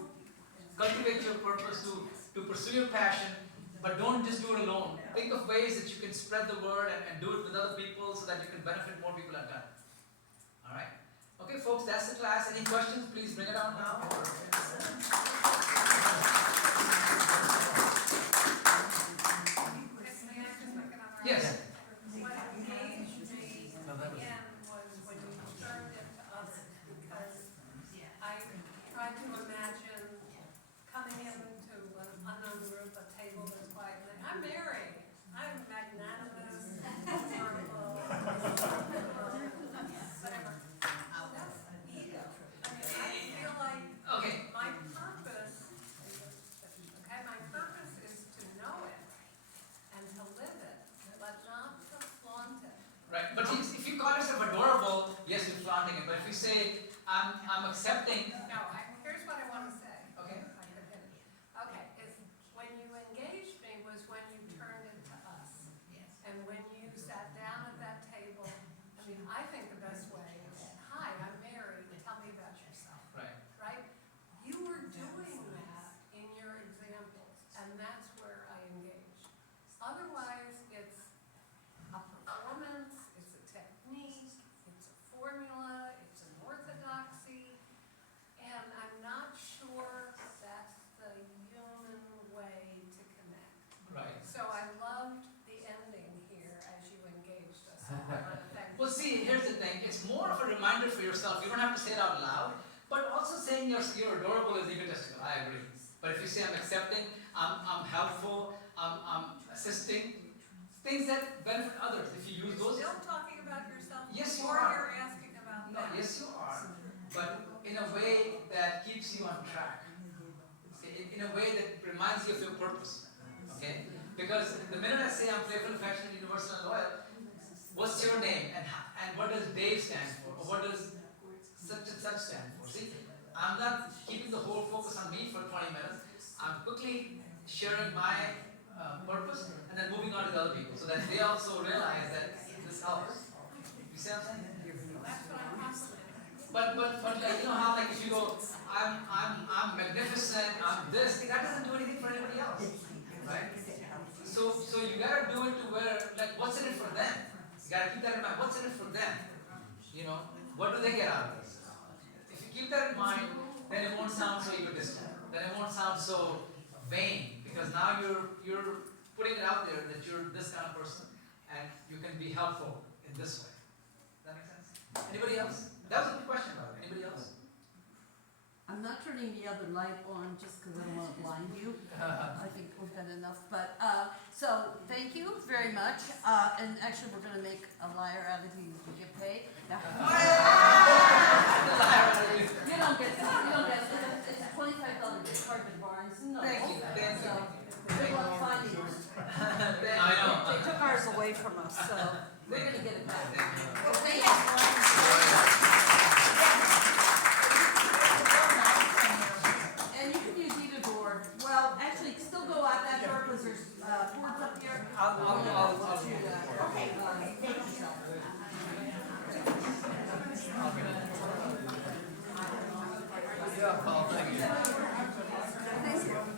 cultivate your purpose, to pursue your passion, but don't just do it alone. Think of ways that you can spread the word and do it with other people so that you can benefit more people at a time. All right. Okay, folks, that's the class. Any questions? Please bring it on now. Yes. What engaged me again was when you turned it to us, because I tried to imagine coming into an unknown group, a table that's quiet, and I'm married, I'm magnanimous, honorable, whatever. That's ego. I feel like Okay. my purpose is to know it and to live it, but not to flaunt it. Right. But if you call yourself adorable, yes, you're flaunting it. But if you say, I'm accepting. No, here's what I want to say. Okay. If I could finish. Okay, is when you engaged me was when you turned it to us. And when you sat down at that table, I think the best way is, hi, I'm Mary, tell me about yourself, Right. right? You were doing that in your examples, and that's where I engaged. Otherwise, it's a performance, it's a technique, it's a formula, it's an orthodoxy, and I'm not sure that's the human way to connect. Right. So I loved the ending here as you engaged us. I want to thank Well, you. see, here's the thing. It's more of a reminder for yourself. You don't have to say it out loud, but also saying you're adorable is egotistical. I agree. But if you say I'm accepting, I'm helpful, I'm assisting, things that benefit others. If you use those. Still talking about yourself? Yes, you or are. you're asking about No, that? yes, you are. But in a way that keeps you on track. Okay? In a way that reminds you of your purpose. Okay? Because the minute I say I'm playful, affectionate, universal, and loyal, what's your name and what does Dave stand for, or what does such and such stand for? See, I'm not keeping the whole focus on me for 20 minutes. I'm quickly sharing my purpose, and then moving on to the other people, so that they also realize that this helps. You see what I'm saying? That's what I'm hustling. But like, you know how like if you go, I'm magnificent, I'm this, that doesn't do anything for anybody else, right? So you gotta do it to where, like, what's in it for them? You gotta keep that in mind, what's in it for them? You know, what do they get out of this? If you keep that in mind, then it won't sound so egotistic, then it won't sound so vain, because now you're putting it out there that you're this kind of person, and you can be helpful in this way. Does that make sense? Anybody else? That was a good question, by the way. Anybody else? I'm not turning the other light on just because I don't want to blind you. I think we've got enough, but, so, thank you very much. And actually, we're gonna make a liar out of you, you get paid. You don't get that, you don't get that. It's a $25 gift card to Barnes and Noble. Thank you, thank you. So, good luck finding it. I know. They took ours away from us, so we're gonna get it back. Thank you. Thank you. And you can use either door. Well, actually, still go out that door because there's, boards up here. I'll Okay, thank you. Good job, Paul, thank you.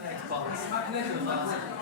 Thanks, Paul. My pleasure, Paul.